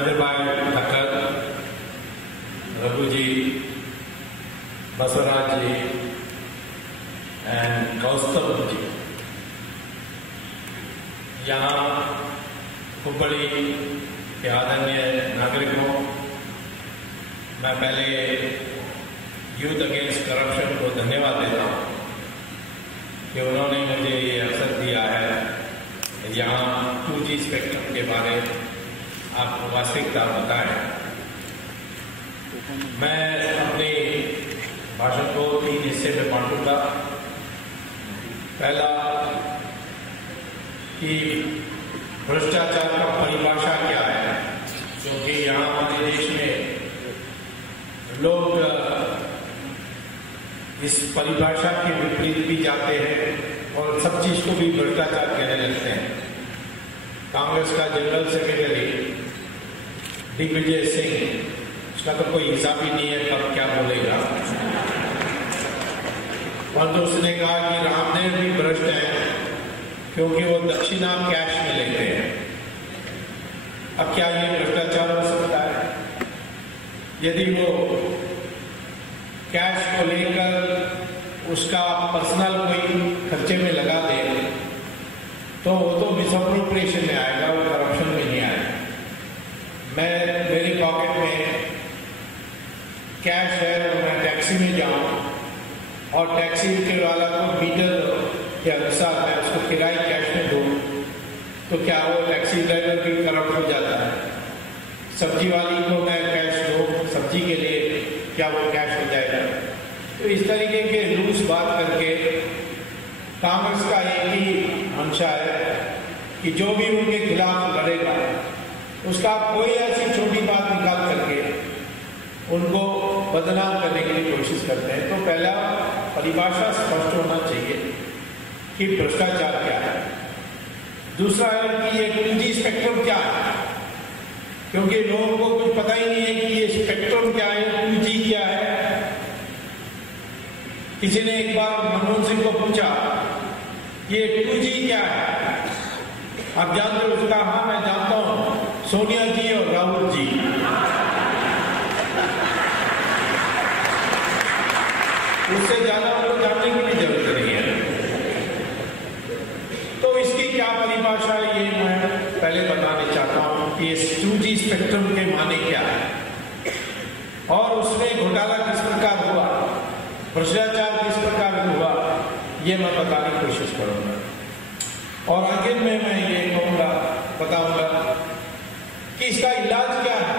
नरेंद्र भाई ठक्कर, रघु जी, बसवराज जी एंड कौस्तभ जी, यहाँ हुबली के आदरणीय नागरिकों, मैं पहले यूथ अगेंस्ट करप्शन को धन्यवाद देता हूँ कि उन्होंने मुझे ये अवसर दिया है यहाँ 2G स्पेक्ट्रम के बारे आपको वास्तविकता बताएं। मैं अपने भाषण को 3 हिस्से में बांटूंगा। पहला कि भ्रष्टाचार का परिभाषा क्या है, क्योंकि यहाँ हमारे देश में लोग इस परिभाषा के विपरीत भी जाते हैं और सब चीज को भी भ्रष्टाचार कहने लगते हैं। कांग्रेस का जनरल सेक्रेटरी दिग्विजय सिंह, उसका तो कोई हिसाब ही नहीं है कब क्या बोलेगा, और तो उसने कहा कि रामदेव भी भ्रष्ट हैं क्योंकि वो दक्षिणा कैश में लेते हैं। अब क्या ये भ्रष्टाचार हो सकता है? यदि वो कैश को लेकर उसका पर्सनल कोई खर्चे में लगा दे तो वो तो मिसअप्रोप्रिएशन में आएगा, वो करप्शन में नहीं आएगा। मेरी पॉकेट में कैश है और मैं टैक्सी में जाऊं और टैक्सी के वाला को मीटर के अनुसार मैं उसको किराए कैश में दूं, तो क्या वो टैक्सी ड्राइवर भी करप्ट हो जाता है? सब्जी वाली को मैं कैश दूं सब्जी के लिए, क्या वो कैश हो जाएगा? तो इस तरीके के लूज बात करके कांग्रेस का एक ही मंशा है कि जो भी उनके खिलाफ लड़ेगा उसका कोई ऐसी छोटी बात निकाल करके उनको बदनाम करने के लिए कोशिश करते हैं। तो पहला परिभाषा स्पष्ट होना चाहिए कि भ्रष्टाचार क्या है। दूसरा है कि ये 2G स्पेक्ट्रम क्या है, क्योंकि लोगों को कुछ पता ही नहीं है कि ये स्पेक्ट्रम क्या है, 2G क्या है। किसी ने एक बार मनमोहन सिंह को पूछा ये 2G क्या है, आप जानते हो? उसका हाँ मैं जानता हूं, सोनिया जी और राहुल जी। उससे ज्यादा उनको जानने की भी जरूरत नहीं है। तो इसकी क्या परिभाषा है ये मैं पहले बताना चाहता हूं कि इस 2G स्पेक्ट्रम के माने क्या है और उसमें घोटाला किस प्रकार हुआ, भ्रष्टाचार किस प्रकार हुआ, ये मैं बताने की कोशिश करूंगा। और आखिर में मैं ये कहूंगा, बताऊंगा कि इसका इलाज क्या है,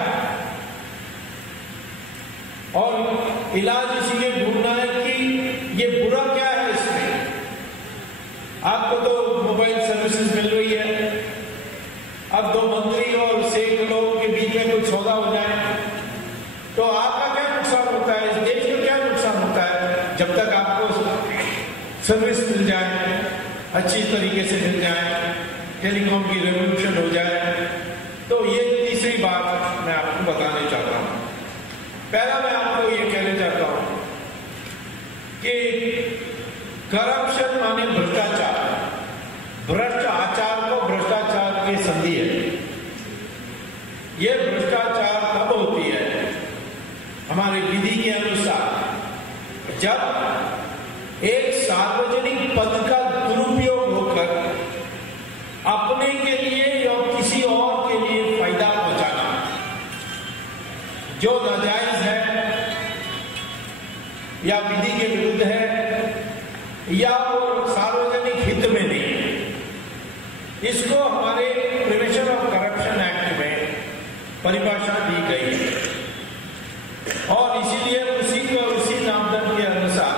और इलाज इसीलिए ढूंढना है कि ये बुरा क्या है इसमें। आपको तो मोबाइल सर्विसेज मिल रही है, अब 2 मंत्री और 6 लोगों के बीच में कुछ सौदा हो जाए तो आपका क्या नुकसान होता है, इस देश का क्या नुकसान होता है? जब तक आपको सर्विस मिल जाए, अच्छी तरीके से मिल जाए, टेलीकॉम की रेवोल्यूशन हो जाए। तो ये तीसरी बात मैं आपको बताना चाहता हूं। पहला मैं आपको ये कहना चाहता हूं कि करप्शन माने भ्रष्टाचार, भ्रष्ट आचार को भ्रष्टाचार की संधि है। यह भ्रष्टाचार कब होती है? हमारे विधि के अनुसार जब एक सार्वजनिक पद का दुरुपयोग होकर अपने के लिए या किसी और के लिए फायदा पहुंचाना, जो नाजायज है या विधि के विरुद्ध है या वो सार्वजनिक हित में नहीं है, इसको हमारे प्रिवेंशन ऑफ करप्शन एक्ट में परिभाषा दी गई है। और इसीलिए उसी मापदंड के अनुसार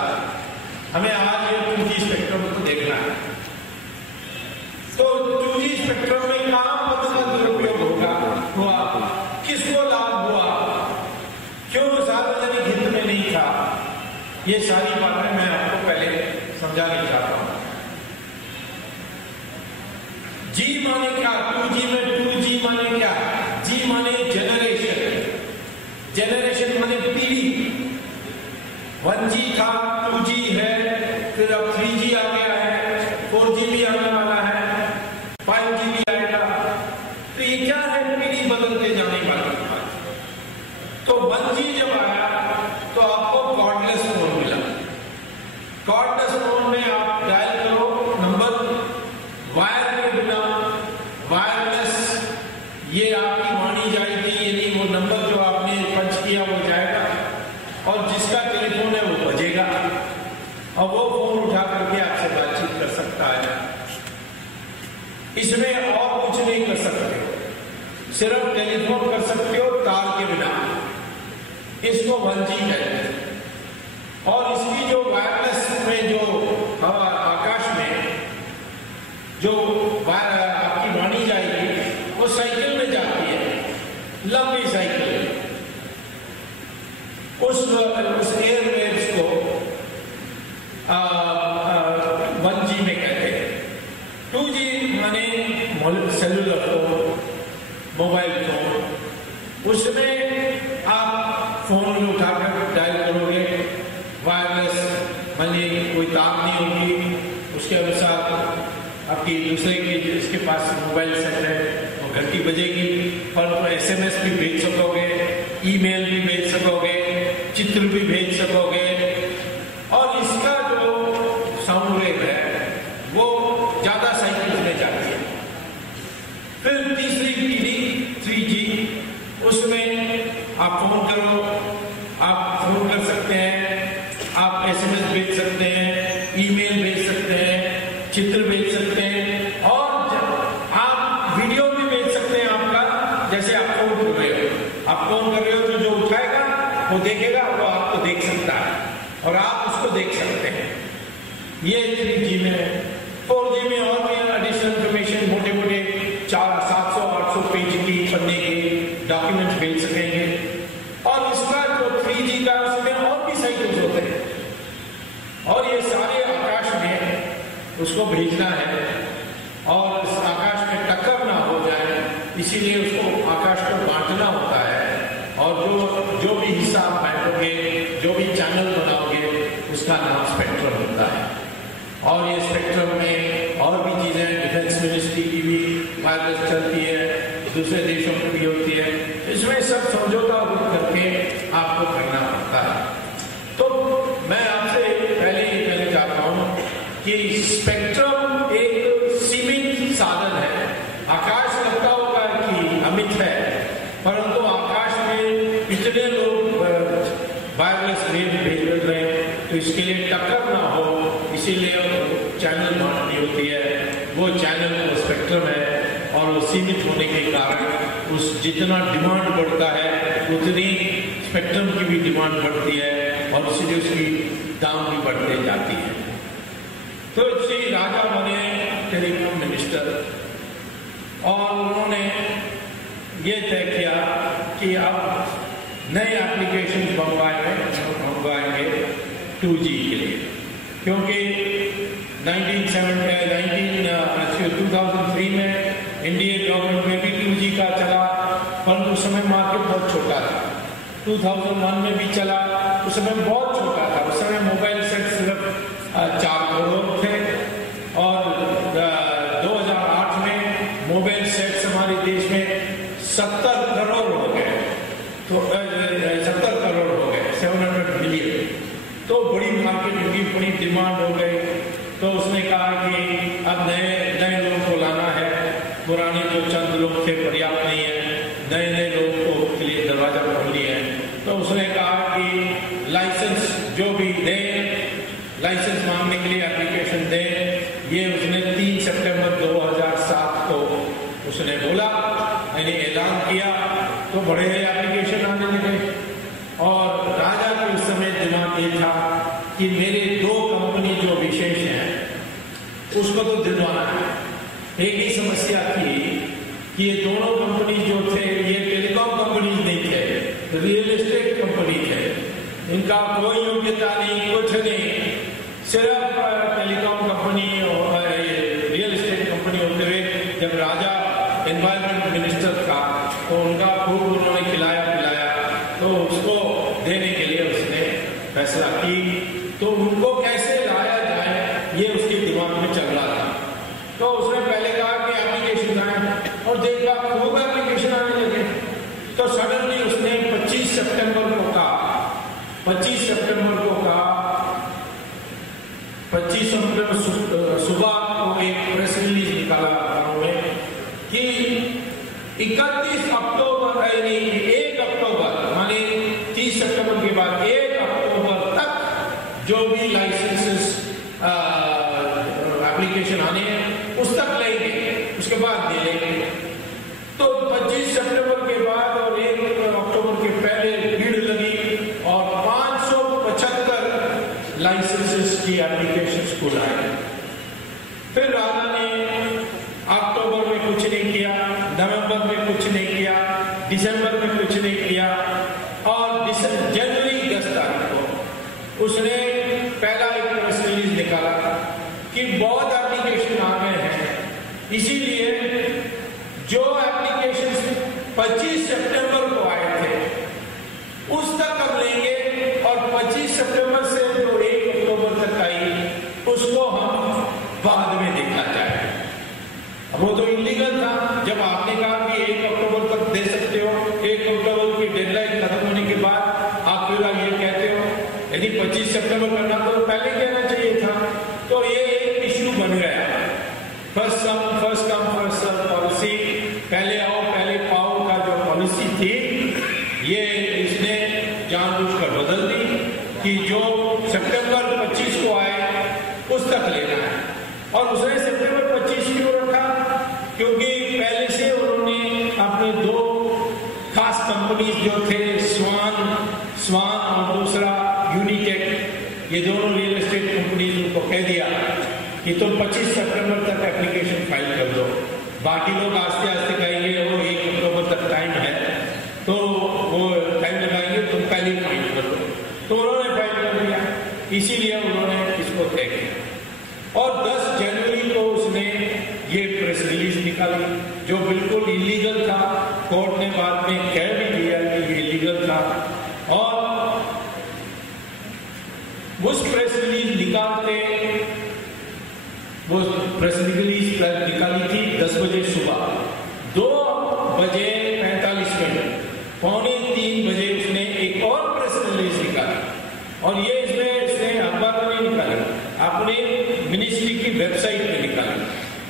हमें आज ये 2G स्पेक्ट्रम को देखना है। तो 2G स्पेक्ट्रम में कहां पद का दुरुपयोग हुआ, किसको लाभ हुआ, क्यों सार्वजनिक हित में नहीं था, ये सारी बातें मैं आपको पहले समझाना चाहता हूं। G माने क्या? 2G में 2G माने क्या? G माने जनरेशन, जनरेशन माने पीढ़ी। 1G था, 2G है, फिर अब 3G आ गया है, 4G भी आने वाला है, 5G भी आएगा। तो ये क्या है? पीढ़ी बदलते जाने वाली। वायर के बिना वायरलेस ये आपकी वाणी जाएगी, यानी वो नंबर जो आपने पंच किया वो जाएगा और जिसका टेलीफोन है वो बजेगा और वो फोन उठा करके आपसे बातचीत कर सकता है। इसमें और कुछ नहीं कर सकते, सिर्फ टेलीफोन कर सकते हो तार के बिना। इसको 1G कहते हैं। और इसकी जो वायरलेस में जो आकाश में जो आपकी वाणी जाएगी वो साइकिल में जाती है, लंबी साइकिल। उस एयरवेव्स को 1G में कहते हैं। 2G माने सेलुलर फोन, मोबाइल फोन। उसमें आप फोन उठाकर डायल करोगे, वायरलेस माने कोई तार नहीं होगी, उसके अनुसार आपकी दूसरे की जिसके पास मोबाइल सेट है वो घंटी बजेगी, पर तो SMS भी भेज सकोगे, ईमेल भी भेज सकोगे, चित्र भी भेज सकोगे। और इसका जो साउंड वेव है वो ज्यादा साइकिल में जाती है। फिर तीसरी पीढ़ी 3G, उसमें आप फोन कर सकते हैं, आप SMS भेज सकते हैं, ईमेल भेज सकते हैं, चित्र भेज सकते हैं और आप वीडियो भी भेज सकते हैं आपका। जैसे आप फोन कर रहे हो तो जो उठाएगा वो देखेगा, वो आपको देख सकता है और आप उसको देख सकते हैं। ये 3G में है। 4G में और भी एडिशनल इंफॉर्मेशन, मोटे मोटे 700-800 पेज की पन्ने के डॉक्यूमेंट भेज सकेंगे। और इसका जो 3G का उसमें और भी साइकिल्स होते हैं और ये सारे आकाश में उसको भेजना है और इस आकाश में टक्कर ना हो जाए, इसीलिए उसको आकाश को बांटना होता है। और जो भी हिस्सा आप बांटोगे, जो भी चैनल बनाओगे, उसका नाम स्पेक्ट्रम होता है। और ये स्पेक्ट्रम में और भी चीजें, डिफेंस मिनिस्ट्री की भी वायरलेस चलती है, दूसरे देशों की भी होती है। इसमें सब समझौता करके आपको करना पड़ता है। तो मैं आपसे पहले ये कहना चाहता हूं कि स्पेक्ट्रम एक सीमित साधन है। आकाश लगता होगा कि अमित है, परंतु आकाश में इतने लोग वायरलेस वेव भेज रहे हैं, तो इसके लिए टक्कर ना हो, इसीलिए चैनल बांटनी होती है। वो चैनल वो स्पेक्ट्रम है और वो सीमित होने के कारण उस जितना डिमांड बढ़ता है उतनी स्पेक्ट्रम की भी डिमांड बढ़ती है और इसलिए उसकी दाम भी बढ़ते जाती है। तो श्री राजा बने टेलीकॉम मिनिस्टर और उन्होंने ये तय किया कि अब नए एप्लीकेशन मंगवाएंगे 2G के लिए, क्योंकि 2003 में इंडियन गवर्नमेंट में भी 2G का चला, परंतु उस समय मार्केट बहुत छोटा था। 2001 में भी चला, उस समय बहुत छोटा था। उस समय मोबाइल सेट सिर्फ 4 करोड़ थे और 2008 में मोबाइल सेट्स हमारे देश में 70 करोड़ हो गए, तो 70 करोड़ हो गए, 700 मिलियन। तो बड़ी मार्केट होगी, बड़ी डिमांड हो गई। तो उसने कहा कि अब नए लोगों को लाना है, पुराने जो चंद लोग थे पर्याप्त नहीं है, नए लोगों को के लिए दरवाजा खोलनी है। तो उसने कहा कि लाइसेंस जो भी दे, लाइसेंस मांगने के लिए एप्लीकेशन दे। ये उसने 3 सितंबर 2007 को उसने बोला, मैंने ऐलान किया, तो बड़े एप्लीकेशन आने लगे। और राजा के उस समय दिमाग ये था कि मेरे 2 कंपनी जो विशेष हैं उसको तो दिलवाना है। एक ही समस्या थी कि ये दोनों कंपनी जो थे ये टेलीकॉम कंपनी नहीं थे, रियल एस्टेट कंपनी थे। इनका कोई योग्यता नहीं, कुछ नहीं, सिर्फ टेलीकॉम कंपनी और रियल एस्टेट कंपनी होते हुए जब राजा एनवायरमेंट मिनिस्टर था तो उनका खूब उन्होंने खिलाया पिलाया, तो उसको देने के लिए उसने फैसला की। तो उनको कैसे लाया जाए ये उसके दिमाग में चल रहा था। तो उसने पहले कहा कि एप्लीकेशन आए और देखा खूब एप्लीकेशन आने लगे। तो सडनली उसने 25 सितंबर को कहा 25 सितंबर सुबह को एक प्रेस रिलीज पुस्तक लेंगे, उसके बाद दे लेंगे। तो 25 सितंबर के बाद और 1 अक्टूबर के पहले भीड़ लगी और 575 लाइसेंसेस की एप्लीकेशन स्कूल आए। फिर राजा ने अक्टूबर में कुछ नहीं किया, नवंबर में कुछ नहीं किया, दिसंबर में कुछ नहीं किया और जनवरी 10 तारीख को उसने पहला एक प्रेस रिलीज निकाला कि बहुत एप्लीकेशन आ गए हैं, इसीलिए जो एप्लीकेशन 25 सितंबर को आए थे उस तक हम लेंगे और 25 सितंबर से जो 1 अक्टूबर तक आई उसको हम बाद में देखा जाए। वो तो इलीगल था। जब आपने कहा कि 1 अक्टूबर तक दे सकते हो, 1 अक्टूबर की डेडलाइन खत्म होने के बाद आप फिर ये कहते हो, यदि 25 सितंबर करना तो पहले कहना चाहिए था। तो ये एक इश्यू बन गया, first come first serve policy, पहले आओ पहले पाओ का जो पॉलिसी थी, ये इसने जानबूझकर बदल दी कि जो सितंबर 25 को आए उस तक लेना है। और उसने सितंबर 25 क्यों रखा? क्योंकि पहले से उन्होंने अपने 2 खास कंपनीज जो थे, स्वान और दूसरा यूनिटेक, ये दोनों रियल एस्टेट कंपनीज उनको कह दिया कि तुम 25 सितंबर तक एप्लीकेशन फाइल कर दो, बाकी लोग आस्ते आस्ते कहेंगे वो 1 अक्टूबर तक टाइम है तो वो टाइम लगाएंगे, तुम पहले फाइल कर दो। तो उन्होंने फाइल कर दिया, इसीलिए उन्होंने इसको तय किया। और 10 जनवरी को उसने ये प्रेस रिलीज निकाली जो बिल्कुल इलीगल था। कोर्ट ने बाद में कह भी दिया कि ये इलीगल था। और उस प्रेस रिलीज निकालते, वो प्रेस रिलीज निकाली थी 10 बजे सुबह, 2 बजे 45 मिनट, पौने 3 बजे उसने एक और प्रेस रिलीज निकाली। और ये इसने अखबार में नहीं निकाली, अपने मिनिस्ट्री की वेबसाइट पे निकाली।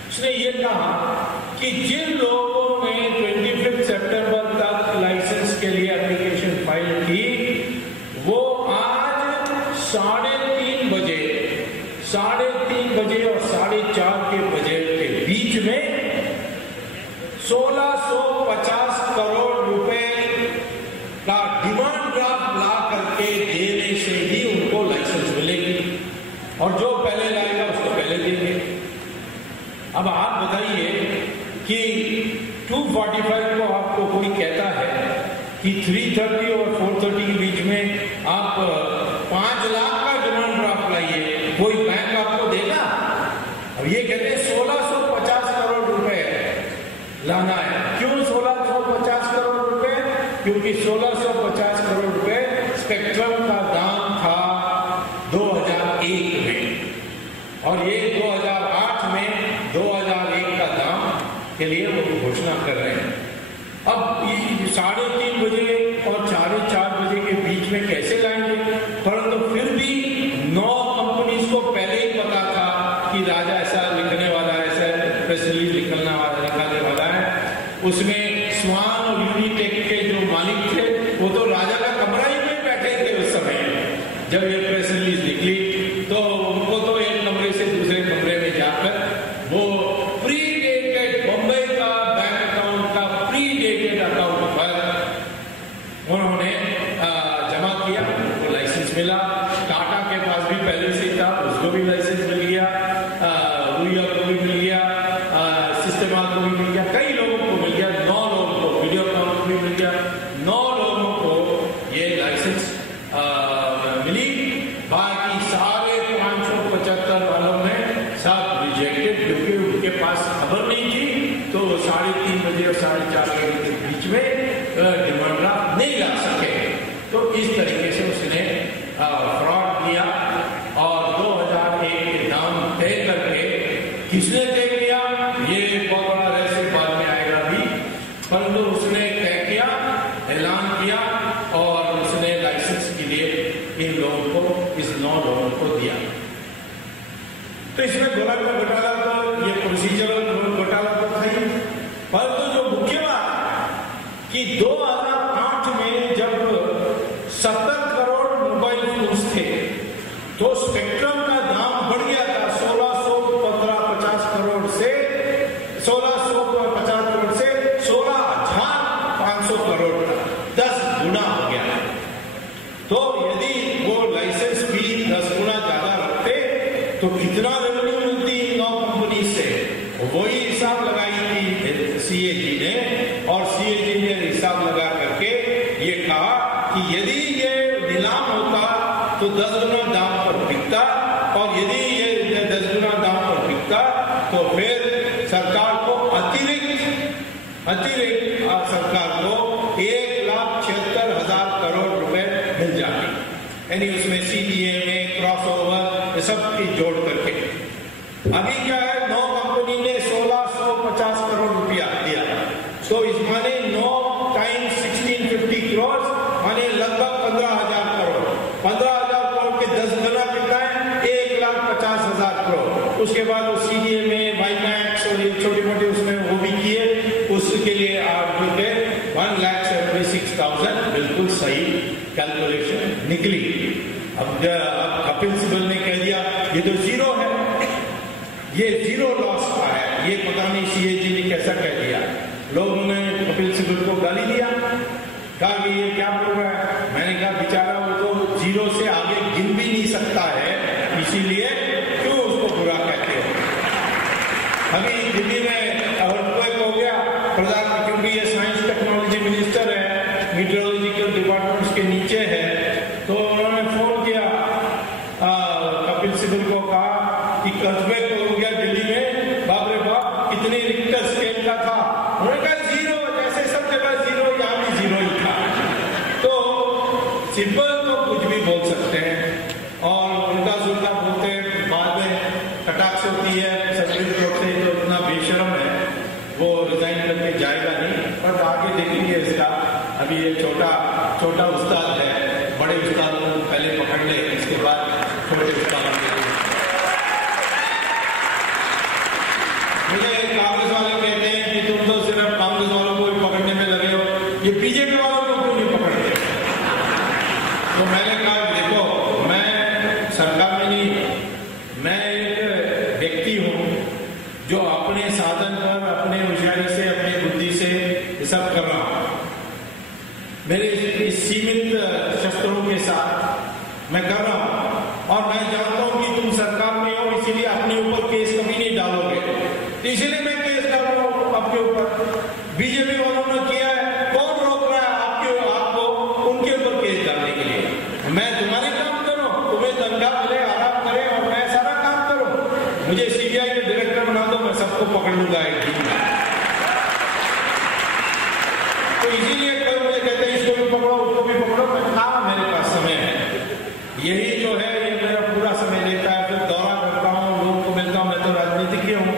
उसने ये कहा कि जिन लोगों ने 25 सितंबर तक लाइसेंस के लिए एप्लीकेशन फाइल की, वो आज 3:30 बजे और 4:30 के बजे के बीच में 1650 करोड़ रुपए का डिमांड ड्राफ्ट ला करके देने से ही उनको लाइसेंस मिलेगी, और जो पहले लाएगा उसको पहले देंगे। अब आप बताइए कि 245 को आपको कोई कहता है कि 330 और 430 के बीच में आप 5 लाख का डिमांड ड्राफ्ट लाइए, कोई बैंक आपको देगा? अब ये कहते हैं 1650 करोड़ रुपए लाना है। क्यों 1650 करोड़ रुपए? क्योंकि 1650 करोड़ रुपए स्पेक्ट्रम का दाम था 2001 में, और ये 2008 में 2001 का दाम के लिए वो घोषणा कर रहे हैं। अब 3:30 बजे और 4:30 बजे के बीच में कैसे लाएंगे? परंतु फिर भी 9 कंपनीज को पहले ही पता था कि राजा ऐसा लिखने वाला है, ऐसा प्रेस रिलीज निकालने वाला है। उसमें स्वान और यूनिटेक के जो मालिक थे वो तो राजा का कमरा ही में बैठे थे उस समय जब ये प्रेस रिलीज निकली। तो उनको तो एक कमरे से दूसरे कमरे में जाकर वो प्रीडेटेड बम्बई का बैंक अकाउंट का प्रीडेटेड अकाउंट पर उन्होंने जमा किया, उनको लाइसेंस मिला। टाटा के पास भी पहले से था, उसको भी लाइसेंस मिल गया, रुइया को भी मिल गया, सिस्टमा को भी मिल गया, कई लोगों को मिल गया, 9 लोगों को, वीडियोकॉन को भी मिल गया, 9 लोगों को ये लाइसेंस मिली। बाकी सारे 575 वालों ने सब रिजेक्टेड, क्योंकि उनके पास खबर नहीं थी, तो 3:30 बजे और 4:30 बजे के बीच में डिमांड ड्राफ्ट नहीं ला सके। तो इस तरीके से उसने फ्रॉड किया और 2001 के दाम तय करके, किसने तय किया ये बहुत बड़ा रहस्य बाद में आएगा भी, परंतु उसने तय किया, ऐलान किया और उसने लाइसेंस के लिए इन लोगों को, इस 9 लोगों को दिया। तो इसमें घोटाला तो ये प्रोसीजरल घोटाला तो था ही, परंतु जो मुख्य बात कि 2008 में जब 70 करोड़ मोबाइल फोन्स तो 10 गुना दाम पर बिकता, और यदि ये 10 गुना दाम पर बिकता तो फिर सरकार को अतिरिक्त सरकार को 1,76,000 करोड़ रुपए मिल जाते, यानी उसमें CDA में क्रॉस ओवर सब की जोड़ करके। अभी क्या है, 9 कंपनी ने 1,650 करोड़ रुपया दिया, तो इस माने 9 टाइम्स 1,650 करोड़ माने लगभग 15,000 करोड़। 15,000 करोड़ के 10 गुना कितना है, 1,50,000 करोड़। उसके बाद वो CDA में बाईमैक्स और छोटी मोटी उसमें वो भी किए, उसके लिए आप जो है 1,76,000 बिल्कुल सही कैलकुलेशन निकली। अब कपिल सिब्बल ने कह दिया ये तो जीरो है, ये जीरो लॉस का है, ये पता नहीं CAG ने कैसा कह दिया। लोगों ने कपिल सिब्बल को गाली दिया, कहा कि ये क्या बोल रहा है। मैंने कहा बेचारा वो तो जीरो से आगे गिन भी नहीं सकता है, इसीलिए क्यों उसको बुरा कहते हो। अभी दिल्ली में अर्थक्वेक हो गया, प्रधान क्योंकि ये साइंस टेक्नोलॉजी मिनिस्टर है, मीटरोलॉजिकल डिपार्टमेंट्स के नीचे है, तो उन्होंने फोन किया कपिल सिब्बल को, कहा कि अर्थक्वेक हो गया दिल्ली में, बाप रे बाप कितने रिक्टर स्केल का था। उन्होंने कहा जीरो, जैसे सब जगह जीरो, यहाँ भी जीरो ही था। तो सिब्बल तो कुछ भी बोल सकते हैं और उल्टा सुल्टा बोलते हैं, बाद में कटाक्ष होती है संस्कृत लोग से, जो इतना बेशरम है वो रिजाइन करके जाएगा नहीं। पर आगे देखेंगे इसका। अभी ये छोटा उस्ताद है, बड़े उस्ताद को पहले पकड़ ले, इसके बाद छोटे उस्ताद। मुझे कांग्रेस वाले कहते हैं कि तुम तो सिर्फ कांग्रेस वालों को पकड़ने में लगे हो, ये बीजेपी वालों को क्यों नहीं पकड़ते। तो मैंने कहा देखो, मैं सरकार में नहीं, मैं एक व्यक्ति हूं जो अपने साधन पर, अपने होशियारी से, अपनी बुद्धि से ये सब कर रहा हूं। मेरे इस सीमित शस्त्रों के साथ मैं कर रहा हूं, और मैं जानता हूं कि तुम सरकार में हो, इसीलिए अपने ऊपर केस कभी नहीं डालोगे, इसलिए मैं केस कर रहा हूं आपके ऊपर। बीजेपी वालों ने किया है, कौन रोक रहा है आपको उनके ऊपर केस डालने के लिए। मैं तुम्हारे काम करूं, तुम्हें दंगा मिले, आराम करे, और मैं सारा काम करूं। मुझे CBI के डायरेक्टर बना दो, मैं सबको पकड़ लूंगा एक दिन। तो इसीलिए मुझे कहते हैं इसको भी पकड़ो, उसको भी पकड़ो। मैं कहा मेरे पास समय है, यही जो है ये मेरा पूरा समय लेता है। फिर दौरा करता हूँ, लोगों को मिलता हूँ, मैं तो राजनीतिज्ञ हूँ,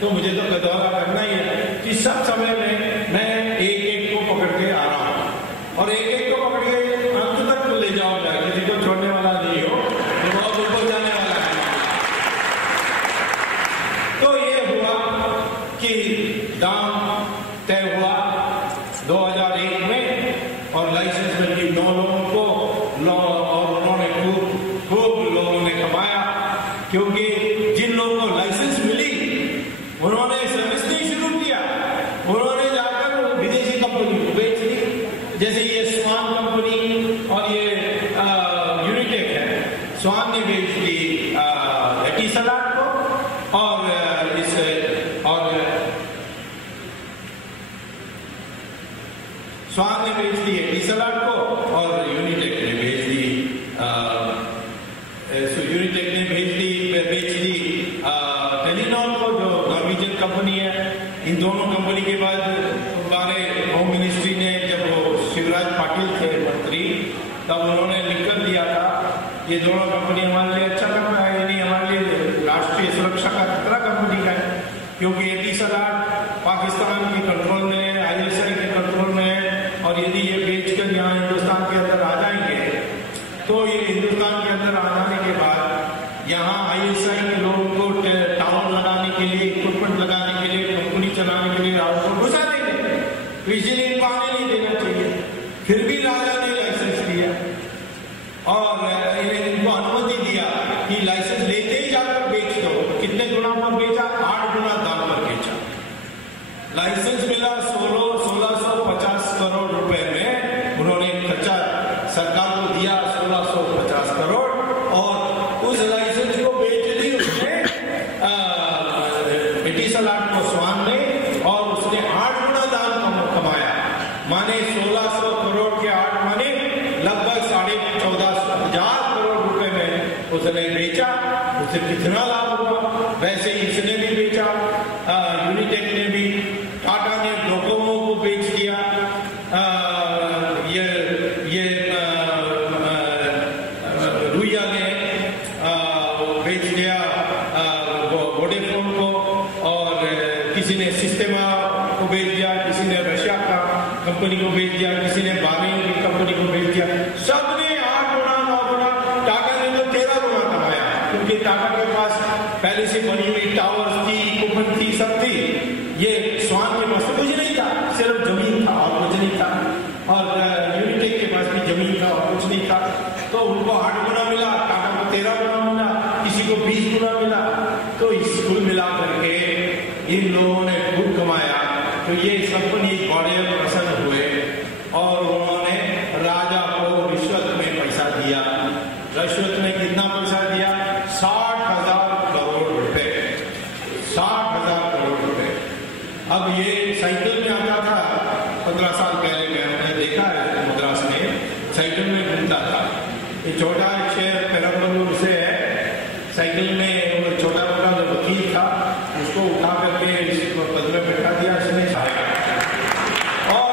तो मुझे तो दौरा करना ही है। इस सब समय में मैं एक को पकड़ के आ रहा हूँ, और एक को पकड़ के अंत तक ले जाऊंगा, किसी को छोड़ने वाला नहीं हो, तो बहुत ऊपर जाने वाला है। तो ये हुआ कि दाम तय हुआ 2001 में, और लाइसेंस मिली 9 लोगों को, और उन्होंने खूब लोगों ने कमाया, क्योंकि जिन लोगों को लाइसेंस मिली उन्होंने सर्विस नहीं शुरू किया, उन्होंने जाकर विदेशी कंपनी को बेच दी। जैसे ये स्वान कंपनी और ये यूनिटेक है, स्वान ने बेच दी एटिसलाट को, और स्वान ने बेच दी एटिसलाट को, और यूनिटेक ने बेच दी टेलीनॉर को, जो नॉर्वेजियन कंपनी है। इन दोनों कंपनी के बाद हमारे होम मिनिस्ट्री ने, जब वो शिवराज पाटिल थे मंत्री, तब उन्होंने लिखकर दिया था ये दोनों कंपनी हमारे लिए अच्छा करना है, यानी हमारे लिए राष्ट्रीय सुरक्षा का खतरा कंपनी का है, क्योंकि एटिसलाट पाकिस्तान की कंट्रोल में है, ISI के कंट्रोल में है, और यदि ये बेचकर यहाँ हिंदुस्तान के अंदर आ जाएंगे, तो ये हिंदुस्तान के अंदर आ जाने के बाद यहाँ ISI के लोगों को टावर लगाने के लिए, इक्विपमेंट लगाने के लिए, कंपनी चलाने के लिए आउटपुट घुसा देंगे। तो इसीलिए इनको आने नहीं देना चाहिए। फिर भी राजा ने लाइसेंस दिया, और इनको अनुमति दिया कि लाइसेंस लेते ही जाकर बेच दो। कितने गुना पर बेचा? 8 गुना दाम पर बेचा। लाइसेंस मिला 1650 करोड़ रुपए में, उन्होंने खर्चा सरकार को दिया 1650 करोड़, और उस लाइसेंस को बेच दी उसने एटिसलाट को, स्वान ने, और उसने 8 गुना दाम कमाया। माने 1600 करोड़ के 8 माने लगभग 14,500 करोड़ उसने बेचा, उसे कितना लाभ हुआ, वैसे ही इसने भी बेचा, यूनिटेक ने भी, टाटा ने डोकोमो को बेच दिया, ये रुइया ने बेच दिया वोडाफोन को, और किसी ने सिस्टेमा को बेच दिया, किसी ने रशिया का कंपनी को बेच दिया, किसी ने बार्लिन की कंपनी को बेच दिया। सबने 8 गुना 9 गुना, टाटा ने तो 13 गुना कमाया, क्योंकि टाटा के पास पहले से बनी हुई टावर्स थी, इक्विपमेंट थी, सब थी। ये स्वान के पास कुछ नहीं था, सिर्फ जमीन था और कुछ नहीं था, और यूनिटेक के पास भी जमीन था और कुछ नहीं था। तो उनको 8 गुना मिला, टाटा को 13 गुना मिला, किसी को 20 गुना मिला। तो इस कुल मिला करके इन लोगों ने खूब कमाया। तो ये कंपनी बड़े प्रसन्न हुए और उन्होंने राजा को रिश्वत में पैसा दिया। रिश्वत में कितना पैसा दिया? 60,000 करोड़ रुपए, 60,000 करोड़ रुपए। अब ये साइकिल में आता था, 15 साल पहले मैंने देखा है मद्रास में, साइकिल में घूमता था। ये छोटा एक शहर पेरम्बलूर से है, साइकिल में छोटा मोटा जो वकील था उसको उठा करके पद में बैठा दिया इसने, और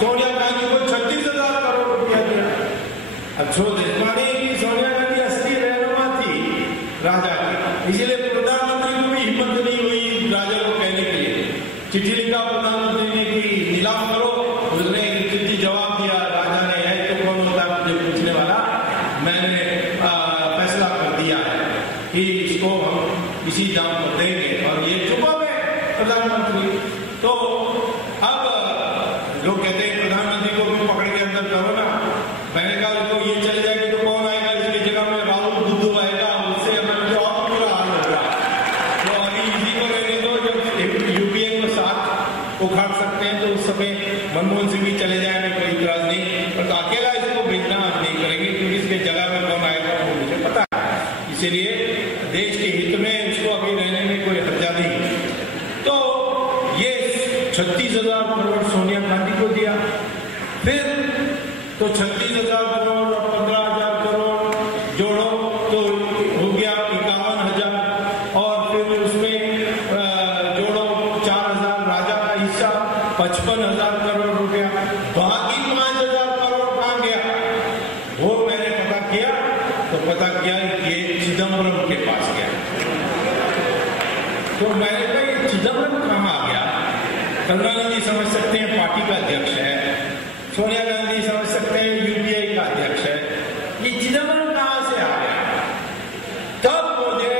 सोनिया गांधी को 36,000 करोड़ रुपया दिया। अब जो माने कि सोनिया गांधी असली रहनुमा थी राजा की, इसलिए प्रधानमंत्री को भी हिम्मत नहीं हुई राजा को कहने के लिए। चिट्ठी लिखा प्रधानमंत्री ने कि नीलाम करो, उसने चिट्ठी जवाब दिया राजा ने, है तो कौन होता है मुझे पूछने वाला, मैंने फैसला कर दिया है कि इसको हम इसी दाम पर देंगे, और ये चुपा है प्रधानमंत्री। तो अब लोग कहते हैं प्रधानमंत्री को भी पकड़ के अंदर करो ना। मैंने कहा तो ये चल जाएगी तो कौन आएगा इसकी जगह में? राहुल बुद्धू आएगा, उससे हमारे जो और बुरा हाल होगा। तो अभी इसी को रहने दो, जब यूपीए को साथ उखाड़ सकते हैं तो उस समय मनमोहन सिंह भी चले जाएंगे, कोई इतराज नहीं, पर तो अकेला इसको भेजना हम नहीं करेंगे, क्योंकि इसके जगह में कौन आएगा वो मुझे पता है। इसीलिए देश के हित में उसको अभी रहने में कोई हर्जा नहीं। तो ये 36,000 करोड़ सोनिया गांधी को दिया, फिर तो 36,000 करोड़ और 15,000 करोड़ जोड़ो तो हो गया 51,000, और फिर उसमें जोड़ो 4,000 राजा का हिस्सा, 55,000 करोड़ रुपया। बाकी 5,000 करोड़ कहाँ गया? वो मैंने पता किया, तो पता किया ये चिदम्बरम के पास गया। तो मैंने कहा ये चिदम्बरम कहाँ आ गया? करुणानिधि जी समझ सकते हैं पार्टी का अध्यक्ष है, सोनिया गांधी समझ सकते हैं यूपीए का अध्यक्ष है, ये चिदम्बरम कहाँ से आ गया? तब मुझे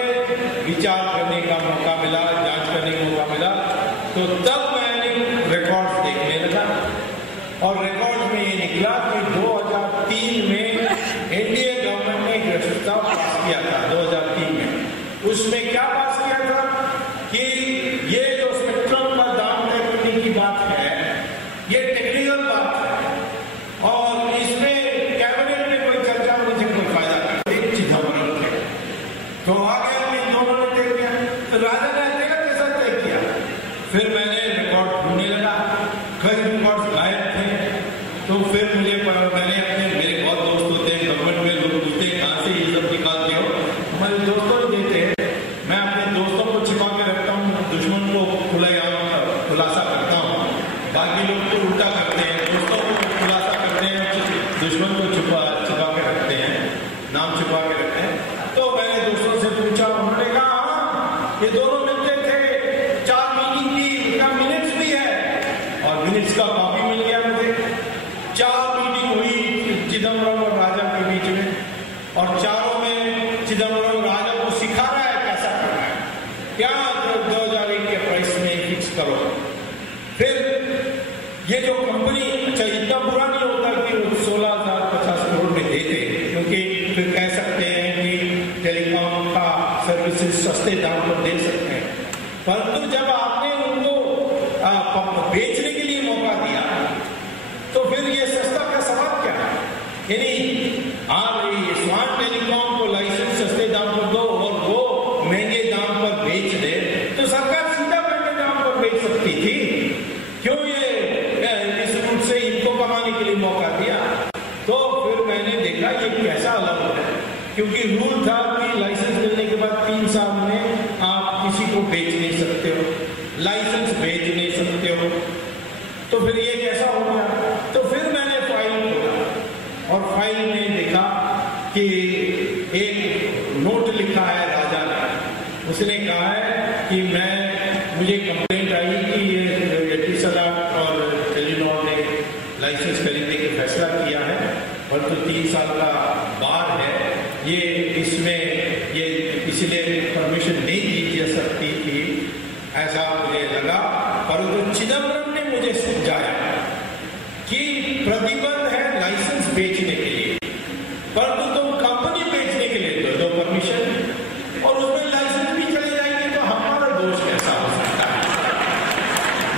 विचार करने का मौका मिला, जांच करने का मौका मिला। तो तब मैंने रिकॉर्ड्स देखने लगा, और रिकॉर्ड में ये निकला कि 2003 में एनडीए गवर्नमेंट ने एक प्रस्ताव पास किया था 2003 में। उसमें क्या पास किया था कि ये जो स्पेक्ट्रम का दाम तय करने की बात है, ये टेक्निकल बात है, और इसमें कैबिनेट में कोई चर्चा होने से कोई फायदा नहीं। चिदम्बरम थे तो आगे इन दोनों ने तय किया, तो राजा ने कैसा तय किया? फिर मैंने रिकॉर्ड ढूंढने लगा, कई रिकॉर्ड गायब थे। तो फिर मुझे मैंने अपने, मेरे बहुत दोस्त होते हैं गवर्नमेंट में, लोग पूछते हैं कहाँ से ये सब निकालते हो? हमारे दोस्तों ने देते हैं, मैं अपने दोस्तों को छिपा के रखता हूँ, दुश्मन को खुलासा करता हूँ। बाकी लोग तो उल्टा करते हैं, दोस्तों को खुलासा करते हैं, दुश्मन को छुपा के रखते हैं, नाम छुपा के रखते हैं। तो मैंने दोस्तों से पूछा, उन्होंने कहा हाँ ये दोनों मिलते थे, 4 मीटिंग की, उनका मिनट्स भी है, और मिनट्स का कॉपी मिल गया मुझे। 4 मीटिंग हुई चिदम्बरम और राजा के बीच में, और चारों में चिदम्बरम राजा को सिखा रहा है कैसा करना है, क्या 2001 के प्राइस में फिक्स करो। फिर ये जो कंपनी, अच्छा इतना बुरा नहीं होता कि 16,050 करोड़ में देते, क्योंकि फिर कह सकते हैं कि टेलीकॉम का सर्विसेज सस्ते दाम पर दे सकते हैं, परंतु जब आपने उनको बेचने के लिए मौका दिया तो फिर ये सस्ता का सवाल क्या है? यानी आप स्मार्ट टेलीकॉम को लाइसेंस सस्ते दाम पर दो और वो महंगे दाम पर बेच दे, तो सरकार सीधा महंगे दाम पर बेच सकती थी। क्यों ये इस रूट से इनको कमाने के लिए मौका दिया? तो फिर मैंने देखा ये कैसा अलग है, क्योंकि रूल था कि लाइसेंस मिलने के बाद 3 साल में आप किसी को बेच नहीं सकते हो, लाइसेंस भेज नहीं सकते हो। तो फिर ये कैसा हो गया? तो फिर मैंने फाइल खोला और फाइल में देखा कि एक नोट लिखा है राजा ने। उसने कहा है कि मुझे कंप्लेंट आई कि ये टिसलाट और टेलीनॉर ने लाइसेंस खरीदने का फैसला किया है, परंतु 3 साल का बार है, ये इसमें ये इसलिए परमिशन नहीं दी जा सकती थी, ऐसा मुझे लगा। परंतु चिदम्बरम ने मुझे समझाया कि प्रतिबंध है लाइसेंस बेचने के लिए, परंतु तुम कंपनी बेचने के लिए दो परमिशन और उसमें लाइसेंस भी चले जाएंगे, तो हमारा दोष कैसा हो सकता है?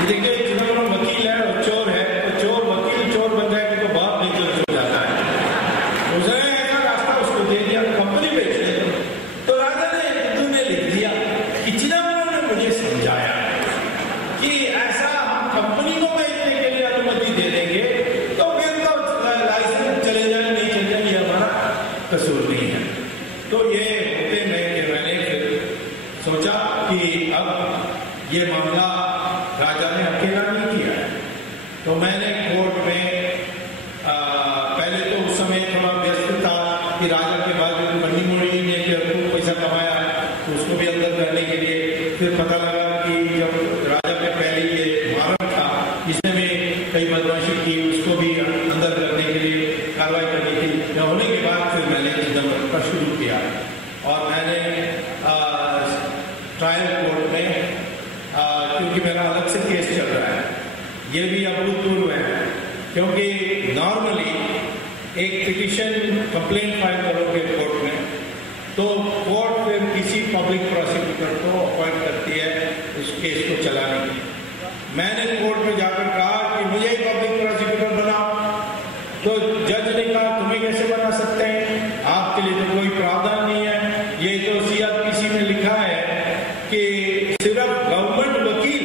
देखिए, चिदम्बरम वकील है और चोर है, तो चोर वकील चोर बन जाएगा तो बाप बेचोर हो जाता है। उसने ऐसा रास्ता उसको दे दिया, कंपनी बेचने दो। तो राजा ने हिंदू में लिख दिया कि चिदम्बरम ने मुझे समझाया कि ऐसा हम कंपनी को बेचने के लिए अनुमति दे देंगे तो फिर तो लाइसेंस चले जाए नहीं चले जाए, ये हमारा कसूर नहीं है। तो ये होते मैंने फिर सोचा कि अब ये मामला राजा ने अकेला नहीं किया है, तो मैंने कोर्ट में पहले तो उस समय थोड़ा व्यस्त था कि राजा के बाद बंदी मुड़ी ने खूब पैसा कमाया तो उसको भी अंदर करने के लिए फिर पता लगा कि जब राजा के पहले ये महाराज था इसने में कई बदमाशी की, उसको भी अंदर करने के लिए कार्रवाई करनी थी। होने के बाद फिर मैंने चिदम्बरम का शुरू किया और मैंने ट्रायल कोर्ट में क्योंकि मेरा अलग से केस चल रहा है, ये भी अभूतपूर्व है, क्योंकि नॉर्मली एक पिटिशन कंप्लेंट फाइल करोगे कोर्ट में तो कोर्ट फिर किसी पब्लिक प्रोसिक्यूटर को अपॉइंट करती है उस केस को चलाने के लिए। मैंने कोर्ट में जाकर कहा कि मुझे पब्लिक प्रोसिक्यूटर बनाओ, तो जज ने कहा तुम्हें कैसे बना सकते हैं, आपके लिए तो कोई प्रावधान नहीं है, ये तो सीआरपीसी में लिखा है कि सिर्फ गवर्नमेंट वकील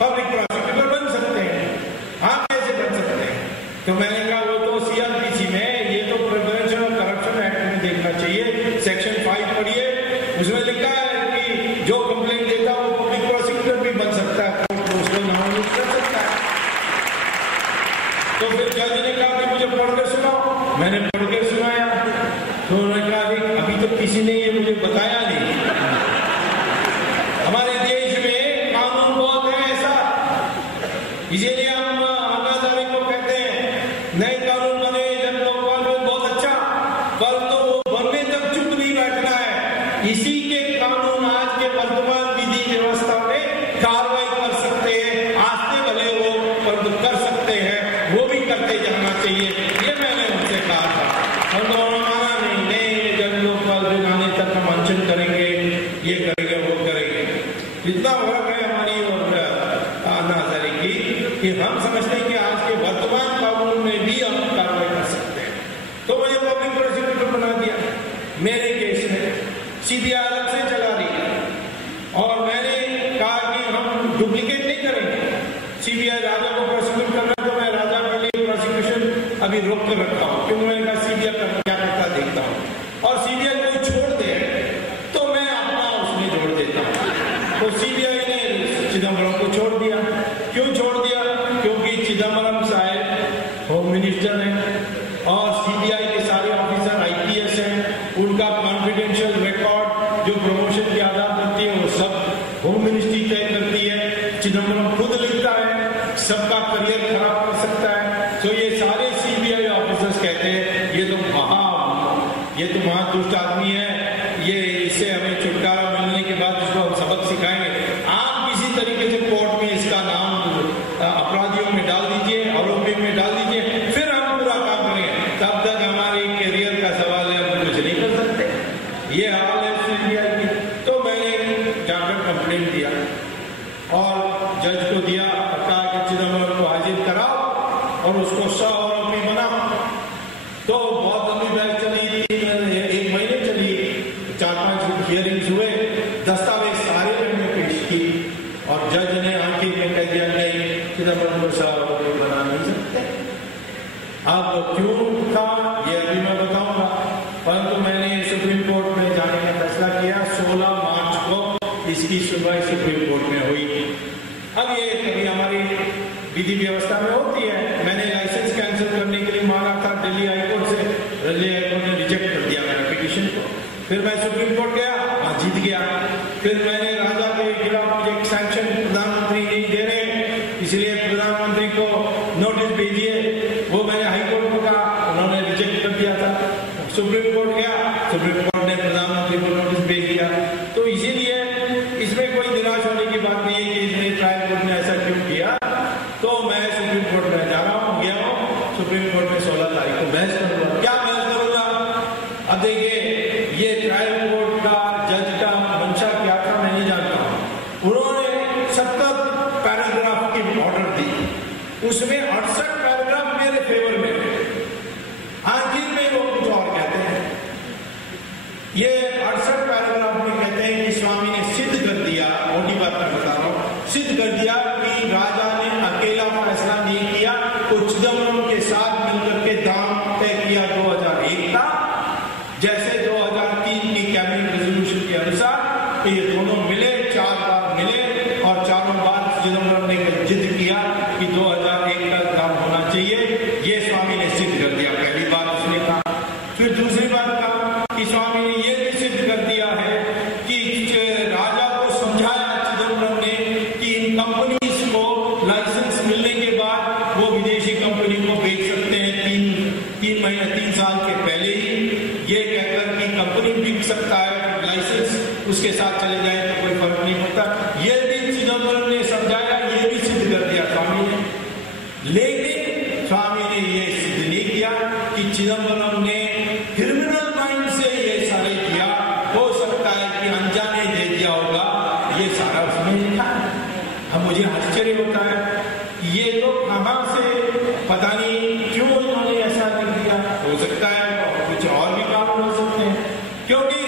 पब्लिक प्रोसिक्यूटर बन सकते हैं, आप कैसे बन सकते हैं? तो मैंने कहा वो तो सीआरपीसी में, ये तो प्रिवेंशन ऑफ करप्शन एक्ट में देखना चाहिए, सेक्शन 5 पढ़िए, उसमें लिखा है कि जो कंप्लेंट देता है वो पब्लिक प्रोसिक्यूटर भी बन सकता है, कोर्ट उसको नॉमिनेट कर सकता है। तो फिर जज ने कहा कि मुझे पढ़ के सुनाओ, मैंने पढ़ के सुनाया तो उन्होंने कहा कि अभी तो किसी ने ये मुझे बताया नहीं, हमारे देश में कानून बहुत है ऐसा, इसीलिए हम आजादी को कहते हैं नए कानून बने जन लोकपाल में बहुत अच्छा, कल तो वो बनने तक चुप नहीं बैठना है। इसी के कानून आज के वर्तमान विधि व्यवस्था में कार्रवाई कर सकते हैं, आस्ते भले हो परंतु कर सकते हैं, वो भी करते जाना चाहिए, ये मैंने उनसे कहा था। हम दोनों माना नहीं जन लोकपाल दिन आने तक हम अनशन करेंगे, ये करेंगे वो करेंगे। इतना फर्क है हमारी और अन्ना हजारे की कि हम समझते हैं कि आज के वर्तमान कानून में भी हम कार्रवाई कर सकते हैं। तो मुझे पब्लिक प्रोसिक्यूटर बना दिया मेरे केस में, सीबीआई अलग से चला रही है और मैंने कहा कि हम डुप्लीकेट नहीं करेंगे, सीबीआई राजा को प्रोसिक्यूट करना तो मैं राजा के लिए प्रोसिक्यूशन अभी रोक कर रखा हूँ, क्योंकि मैंने कहा सीबीआई क्या करता देखता हूँ, और सीबीआई को छोड़ दे तो मैं अपना उसमें जोड़ देता हूँ। तो सीबीआई ने चिदम्बरम को छोड़ दिया। क्यों छोड़ दिया? क्योंकि चिदम्बरम साहब होम मिनिस्टर हैं और सीबीआई के सारे ऑफिसर आईपीएस हैं, उनका कॉन्फिडेंशियल रिकॉर्ड जो प्रमोशन के आधार बनती है वो सब होम मिनिस्ट्री तय करती है। चिदम्बरम खुद लिखता है, सबका करियर खराब कर सकता है। तो ये सारे सीबीआई ऑफिसर्स कहते हैं ये तो महादुष्ट आदमी है, ये इससे हमें छुटकारा मिलने के बाद इसको हम सबक सिखाएंगे। आप किसी तरीके से कोर्ट में इसका नाम अपराधियों में डाल दीजिए, आरोपी में डाल दीजिए, फिर हम पूरा काम करेंगे, तब तक हमारे करियर का सवाल है, हम कुछ नहीं कर सकते। ये हाल है सीबीआई की। तो मैंने जाकर कंप्लेंट दिया और जज को दिया, कहा कि चिदम्बरम को हाजिर कराओ और उसको सह आरोपी बनाओ। तो बहुत लंबी बहस चली, 1 महीने चली, 4-5 हियरिंग्स हुए, दस्तावेज सारे मैंने पेश की और जज ने आखिर में कह दिया नहीं, चिदम्बरम को सह आरोपी बना नहीं सकते। अब क्यों था ये अभी मैं बताऊंगा, परंतु मैंने सुप्रीम कोर्ट में जाने जिसकी सुनवाई सुप्रीम कोर्ट में हुई। अब ये कभी हमारी विधि व्यवस्था में होती है। मैंने लाइसेंस कैंसिल करने के लिए मांगा था दिल्ली हाईकोर्ट से, दिल्ली हाईकोर्ट ने रिजेक्ट कर दिया मेरा पिटीशन को। फिर मैं सुप्रीम कोर्ट गया, वहां जीत गया। फिर मैंने राजा के खिलाफ मुझे सैंक्शन प्रधानमंत्री नहीं दे रहे, इसलिए प्रधानमंत्री को नोटिस भेजिए, वो मैंने हाईकोर्ट को कहा, उन्होंने रिजेक्ट कर दिया था। सुप्रीम कोर्ट गया, सुप्रीम कोर्ट ने प्रधानमंत्री को नोटिस भेज दिया। तो इसीलिए इसमें कोई निराश होने की बात नहीं है कि इसने ट्रायल कोर्ट ने ऐसा क्यों किया। तो मैं सुप्रीम कोर्ट में जा रहा हूँ, गया हूँ सुप्रीम कोर्ट में 16 तारीख को बहस करूंगा। क्या बहस करूंगा? अब देखिए, ये ट्रायल कोर्ट का जज का मंशा क्या था मैं नहीं जानता हूँ। उन्होंने 70 पैराग्राफ की ऑर्डर दी, उसमें 68 पैराग्राफ मेरे फेवर में, आखिर में वो कुछ और कहते हैं। ये 68 पैराग्राफ में कहते हैं कि स्वामी ने सिद्ध कर दिया, मोटी बात मैं बता रहा हूँ, सिद्ध कर दिया कि राजा ने अकेला फैसला नहीं किया, तो चिदम्बरम के साथ मिलकर के दाम तय किया 2001 का, जैसे 2003 की कैबिनेट रेजोल्यूशन के अनुसार ये दोनों मिले, 4 बार मिले और चारों बार चिदम्बरम ने जिद किया कि 2001 का दाम होना चाहिए। ये स्वामी ने सिद्ध कर दिया, पहली बात उसने कहा। फिर दूसरी बात कहा कि स्वामी ने ये भी सिद्ध कर दिया है कि राजा को समझाया चिदम्बरम ने कि इन कंपनीज को लाइसेंस मिलने के बाद वो विदेशी कंपनी को बेच सकते हैं 3 साल के पहले ही, ये कहकर कि कंपनी बिक सकता है, लाइसेंस उसके साथ चले जाए तो कोई फर्क नहीं पड़ता। ये भी चिदम्बरम ने समझाया, ये भी सिद्ध कर दिया स्वामी ने। लेकिन स्वामी ने ये सिद्ध नहीं किया कि चिदम्बरम ने क्रिमिनल माइंड से ये सारे किया, हो सकता है कि अनजाने दे दिया होगा, ये सारा उसमें लिखा है। अब मुझे आश्चर्य होता है, ये तो कहां से, पता नहीं क्यों इन्होंने ऐसा लिख दिया। हो सकता है कुछ और भी काम हो सकते हैं, क्योंकि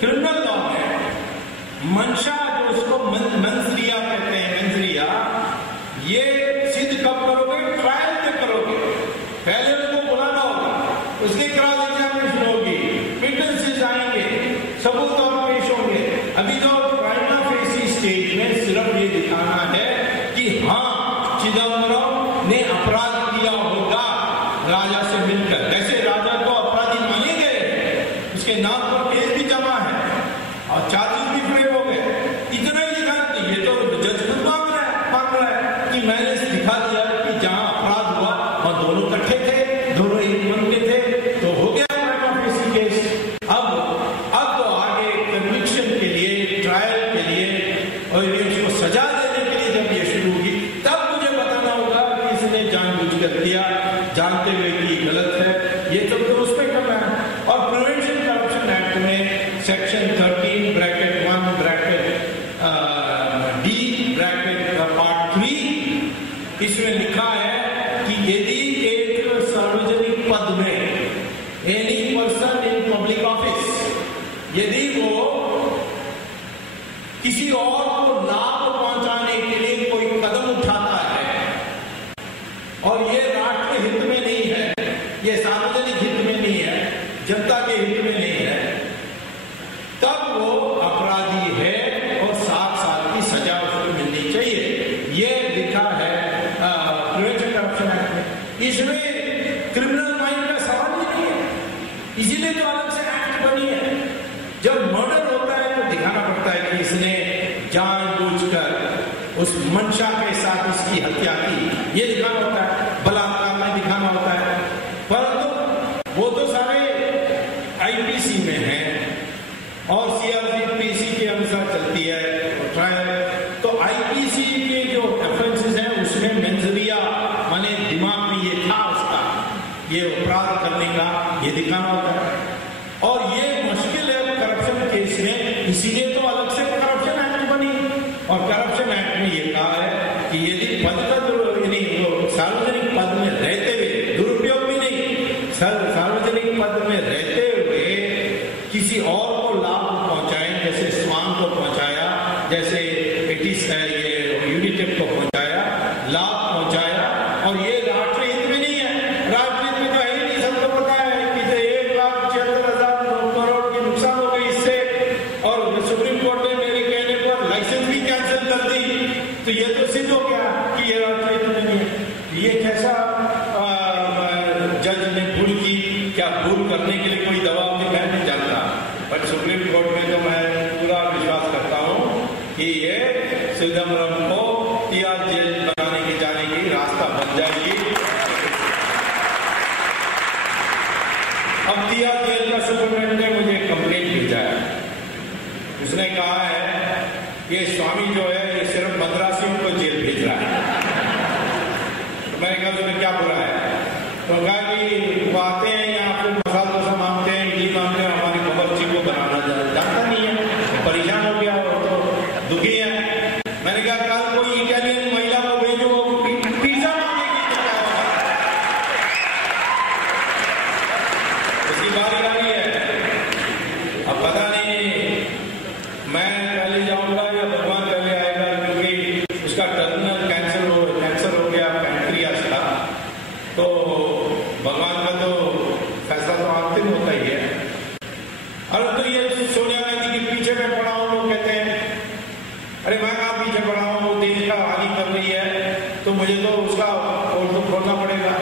क्रिमिनल लॉ में मंशा, जो उसको मंजरिया कहते हैं, मंजरिया, ये सिद्ध कब करोगे? ट्रायल में करोगे। पहले उनको बुलाना होगा, उसके क्रॉस एग्जामिनेशन होगी, विटनेसेस आएंगे, सबूत और पेश होंगे। अभी तो प्राइमा फेसी स्टेज में सिर्फ ये दिखाना है कि हाँ चिदम्बरम ने अपराध किया होगा राजा से मिलकर। वैसे राजा को अपराधी माने गए, उसके नाम पर केस भी जमा है और चार्जेस भी फ्रेम हो गए। इतना ही दिखा, ये तो जज खुद मांग रहा है कि मैंने दिखा दिया कि जहां अपराध हुआ और दोनों इकट्ठे थे, दोनों एक मन के थे, तो हो गया केस। अब तो आगे कन्विक्शन के लिए, ट्रायल के लिए और उसको सजा देने के लिए जब ये शुरू होगी, तब मुझे बताना होगा कि इसने जानबूझकर किया, जानते हुए कि गलत है। ये तो उस पर करना है। और प्रिवेंशन करप्शन एक्ट में सेक्शन 13(1) डी पार्ट 3, इसमें लिखा है कि यदि एक सार्वजनिक पद में, any person in public office, यदि वो किसी और को लाभ पहुंचाने के लिए कोई कदम उठाता है और ये राष्ट्र हित में नहीं है, ये सार्वजनिक हित में नहीं है, जनता के हित में नहीं है, तब वो अपराधी है और 7 साल की सजा उसको मिलनी चाहिए। ये लिखा है प्रिवेंशन करप्शन एक्ट में। इसमें क्रिमिनल माइंड का सवाल ही नहीं है, इसीलिए तो अलग से एक्ट बनी है। जब मर्डर होता है तो दिखाना पड़ता है कि इसने जानबूझकर उस मंशा के साथ इसकी हत्या की, ये दिखाना होता है, बलात्कार में दिखाना होता है। परंतु वो तो सारे आईपीसी में है और सीआरपीसी के अनुसार चलती है ट्रायल। तो आईपीसी के जो ऑफेंसेस हैं उसमें मेंजरिया माने दिमाग में ये था उसका, ये अपराध करने का ये दिखाना होता है। और ये मुश्किल है करप्शन केस में, इसीलिए तो अलग से करप्शन एक्ट बनी। और करप्शन एक्ट में ये कहा है कि यदि पद का सार्वजनिक पद में रहते हुए, दुरुपयोग भी नहीं, सार्वजनिक पद में रहते हुए किसी और को लाभ पहुंचाएं, जैसे स्वान को पहुंचाया, जैसे यूनिटेक को पहुंचाया, लाभ पहुंचाया, और ये राष्ट्र हित में नहीं है। राष्ट्र हित में तो है ही नहीं, सबको पता है कि 1,76,000 करोड़ की नुकसान हो गई इससे। और सुप्रीम कोर्ट ने मेरे कहने को तो ये तो सिद्ध हो गया कि ये राजनीति नहीं है। ये कैसा जज ने भूल की, क्या भूल करने के लिए कोई दबाव थी, मैं नहीं जानता, बट सुप्रीम कोर्ट में तो मैं पूरा विश्वास करता हूँ कि ये चिदम्बरम को तिहाड़ जेल बनाने की जाने की रास्ता बन जाएगी। अब तिहाड़ जेल का सुप्रीमेंट ने मुझे कंप्लेंट भेजा है। उसने कहा है ये स्वामी जो है ये सिर्फ मद्रासियों को जेल भेज रहा है। तो मैंने कहा तुम्हें क्या बुरा है? तो कहा कि वो आते हैं यहाँ पे मसाला डोसा मांगते हैं, इडली मांगते हैं, हमारी बावर्ची को बनाना जानता नहीं है, परेशान हो गया और तो दुखी है। मैंने कहा कल कोई इटालियन महिला को भेजो पिज्जा मांगेगी तो क्या होगा? उसकी बारी आ रही है। अब पता नहीं मैं पहले जाऊंगा या भगवान पहले आएगा, क्योंकि उसका टर्मिनल कैंसर हो गया पैंक्रियास का। तो भगवान का तो फैसला तो अंतिम होता ही है। और तो ये सोनिया गांधी के पीछे मैं पड़ा हूं, लोग कहते हैं अरे मैं कहाँ पीछे पड़ा हूँ, वो देश का हानि कर रही है तो मुझे तो उसका पोल तो खोलना पड़ेगा।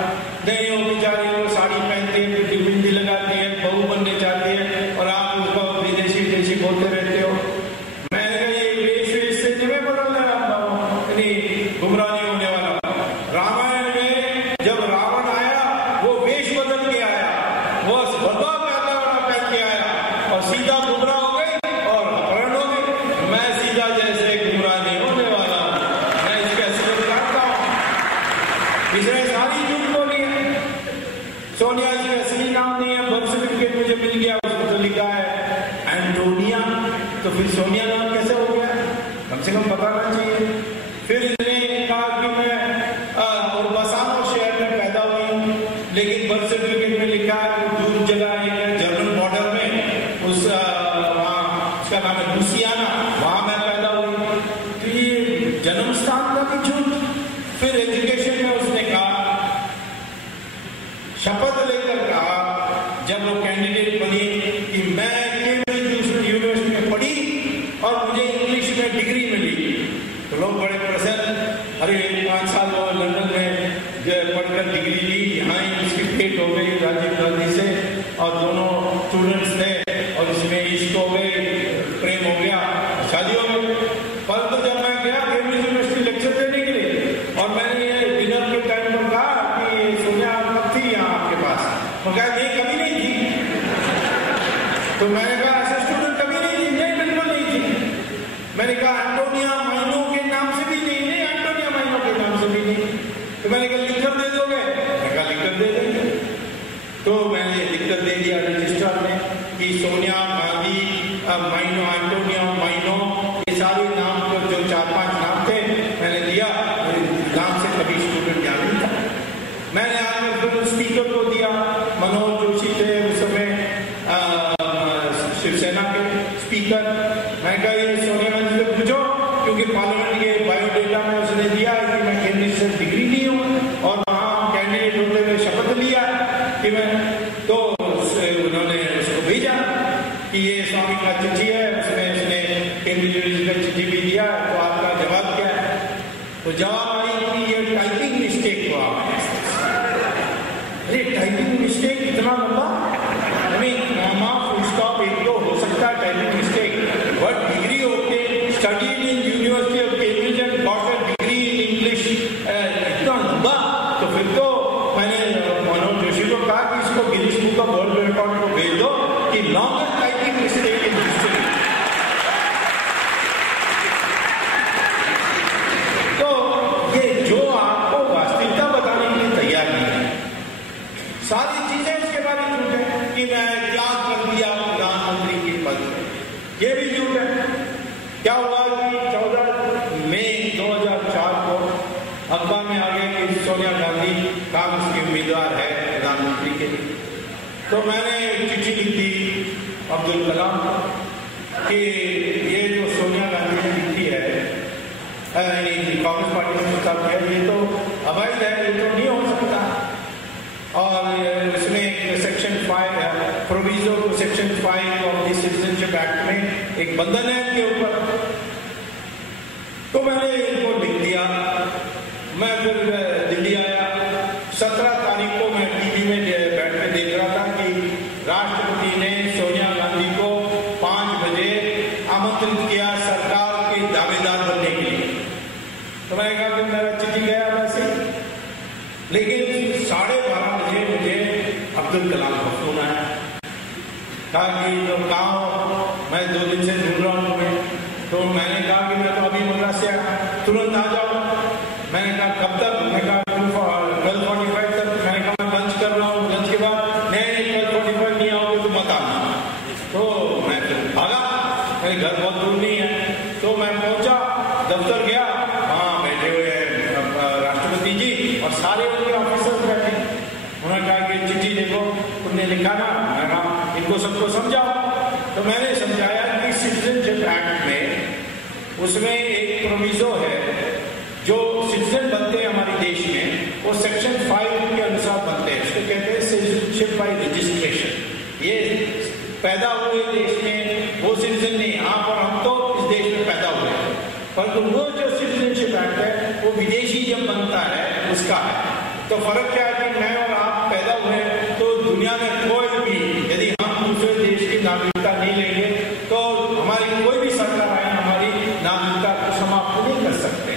नहीं, वो बेचारी वो साड़ी पहनती है, बिंदी लगाती है, बहू बनने चाहती है और आप उसका विदेशी विदेशी बोलते रहते हो। मैंने कहा ये वेश से तुम्हें बदलना है, गुमराह नहीं होने वाला। रामायण में जब रावण आया वो वेश बदल के आया, वो भगवा पहन के आया और सीधा गुमराह हो गई और अपहरण हो गई। मैं सीधा जैसे गुमराह नहीं होने वाला, मैं इसके असर काटता हूँ। इसने सारी झूठ बोली है। सोनिया जी असली नाम नहीं है, बर्थ सर्टिफिकेट मुझे मिल गया, उसमें तो लिखा है एंटोनिया, तो फिर सोनिया नाम कैसे हो गया? कम से कम बताना चाहिए। फिर इसने कहा कि मैं और बसानो शहर में पैदा हुई हूँ, लेकिन बर्थ सर्टिफिकेट में लिखा है दूर जगह है जर्मन बॉर्डर में, उसका नाम है लुसियाना, वहां मैं पैदा हुई। तो ये जन्म स्थान का भी झूठ। फिर एजुकेशन में उसने कहा, शपथ लेकर कहा जब वो कैंडिडेट बनी कि मैं केम्ब्रिज यूनिवर्सिटी में पढ़ी और मुझे इंग्लिश में डिग्री मिली। तो लोग बड़े प्रसन्न, अरे 5 साल वो लंदन में पढ़कर डिग्री ली, यहाँ ही उसकी भेंट हो गई राजीव गांधी से और दोनों स्टूडेंट्स थे और इसमें इश्क हो गए, प्रेम हो गया, शादी हो गई। पर तो जब मैं गया केम्ब्रिज यूनिवर्सिटी लेक्चर देने के लिए और मैंने ये डिनर के टाइम पर कहा कि सोनिया कब थी यहाँ आपके पास, तो कहा नहीं कभी नहीं थी। तो मैंने कहा ऐसे स्टूडेंट कभी नहीं थी? नहीं, बिल्कुल नहीं थी। मैंने कहा एंटोनिया माइनो के नाम से भी नहीं? नहीं, एंटोनिया माइनो के नाम से भी नहीं। तो मैंने कहा लिख कर दे दोगे? मैंने कहा लिख कर दे देंगे। तो मैंने लिख कर दे दिया रजिस्ट्रार ने कि सोनिया गांधी माइनो, एंटोनिया माइनो, ये सारे नाम जो 4-5 नाम थे मैंने दिया। नाम से कभी स्टूडेंट याद नहीं था। मैंने आगे स्पीकर को दिया, मनोहर जोशी थे उस समय शिवसेना के स्पीकर। मैं कहा ये सोनिया गांधी से पूछो, क्योंकि पार्लियामेंट के बायोडेटा में उसने दिया कि मैं केंद्र से डिग्री ली हूँ और वहाँ कैंडिडेट होते हुए शपथ लिया कि मैं, तो उन्होंने उसको भेजा कि ये स्वामी का चिट्ठी है, उसने केंद्रीय यूनिवर्सिटी का चिट्ठी भी दिया, तो आपका जवाब क्या है? तो जवाब आई कि ये टाइपिंग मिस्टेक हुआ। अरे टाइपिंग मिस्टेक इतना लंबा? मामा फुल स्टॉप एक तो हो सकता है टाइपिंग मिस्टेक, बट डिग्री होते studied in university of Cambridge and got a degree in English, इतना लंबा? तो फिर तो मैंने मनोहर जोशी को कहा कि इसको Guinness book of world record को भेज दो कि longest typing mistake in history. तो ये जो आपको वास्तविकता बताने के लिए तैयार नहीं है, सारी चीजें उसके बारे में झूठ है कि मैं त्याग कर दिया प्रधानमंत्री के पद पे, ये भी झूठ है। क्या हुआ कि 14 मई 2004 को अखबार में आ गया कि सोनिया गांधी कांग्रेस की उम्मीदवार है प्रधानमंत्री के लिए। तो मैंने चिट्ठी लिख दी अब्दुल कलाम को कि ये जो सोनिया गांधी ने लिखी है कांग्रेस पार्टी ने प्रस्ताव किया, ये तो अवैध है, ये तो नहीं हो सकता। और इसमें section 5 proviso section 5 of the citizenship act में एक बंधन है इनके ऊपर। तो मैंने इनको लिख फिर दिल्ली आया। 17 तारीख को मैं टीवी में बैठ के देख रहा था कि राष्ट्रपति ने सोनिया गांधी को 5 बजे आमंत्रित किया सरकार के दावेदार बनने के लिए। तो मैंने कहा कि मेरा चिट्ठी गया वैसे, लेकिन 12:30 बजे मुझे अब्दुल कलाम का फोन आया। कहा कि तो कहाँ हो? मैं 2 दिन से ढूंढ रहा हूँ तुम्हें। तो मैंने कहा कि मैं तो अभी मद्रास से आया, तुरंत आ जाओ। मैंने कहा कब तक? मैंने कहा 12:45 तक। मैंने कहा मैं लंच कर रहा हूँ, लंच के बाद नहीं 12:45 नहीं आओगे तो मत आना। तो मैं फिर भागा, मेरे घर बहुत दूर नहीं है। तो मैं पहुंचा, दफ्तर गया, हाँ बैठे हुए हैं राष्ट्रपति जी और सारे उनके ऑफिसर्स बैठे। उन्होंने कहा कि चिट्ठी देखो तुमने लिखा ना। मैं कहा इनको सबको समझाओ। तो मैंने समझाया कि सिटीजनशिप एक्ट में उसमें एक प्रोविजो है, जो सिटीजन बनते हैं हमारे देश में वो सेक्शन 5 के अनुसार बनते हैं। इसको कहते हैं सिटीजनशिप बाय रजिस्ट्रेशन। ये पैदा हुए देश में वो सिटीजन नहीं, यहाँ पर हम तो इस देश में पैदा हुए हैं, परंतु वो जो सिटीजनशिप एक्ट है वो विदेशी जब बनता है उसका है। तो फर्क क्या है कि मैं और आप पैदा हुए तो दुनिया में कोई भी यदि हम दूसरे देश की नागरिकता नहीं लेंगे तो हमारी कोई भी सरकार आए हमारी नागरिकता को समाप्त नहीं कर सकते।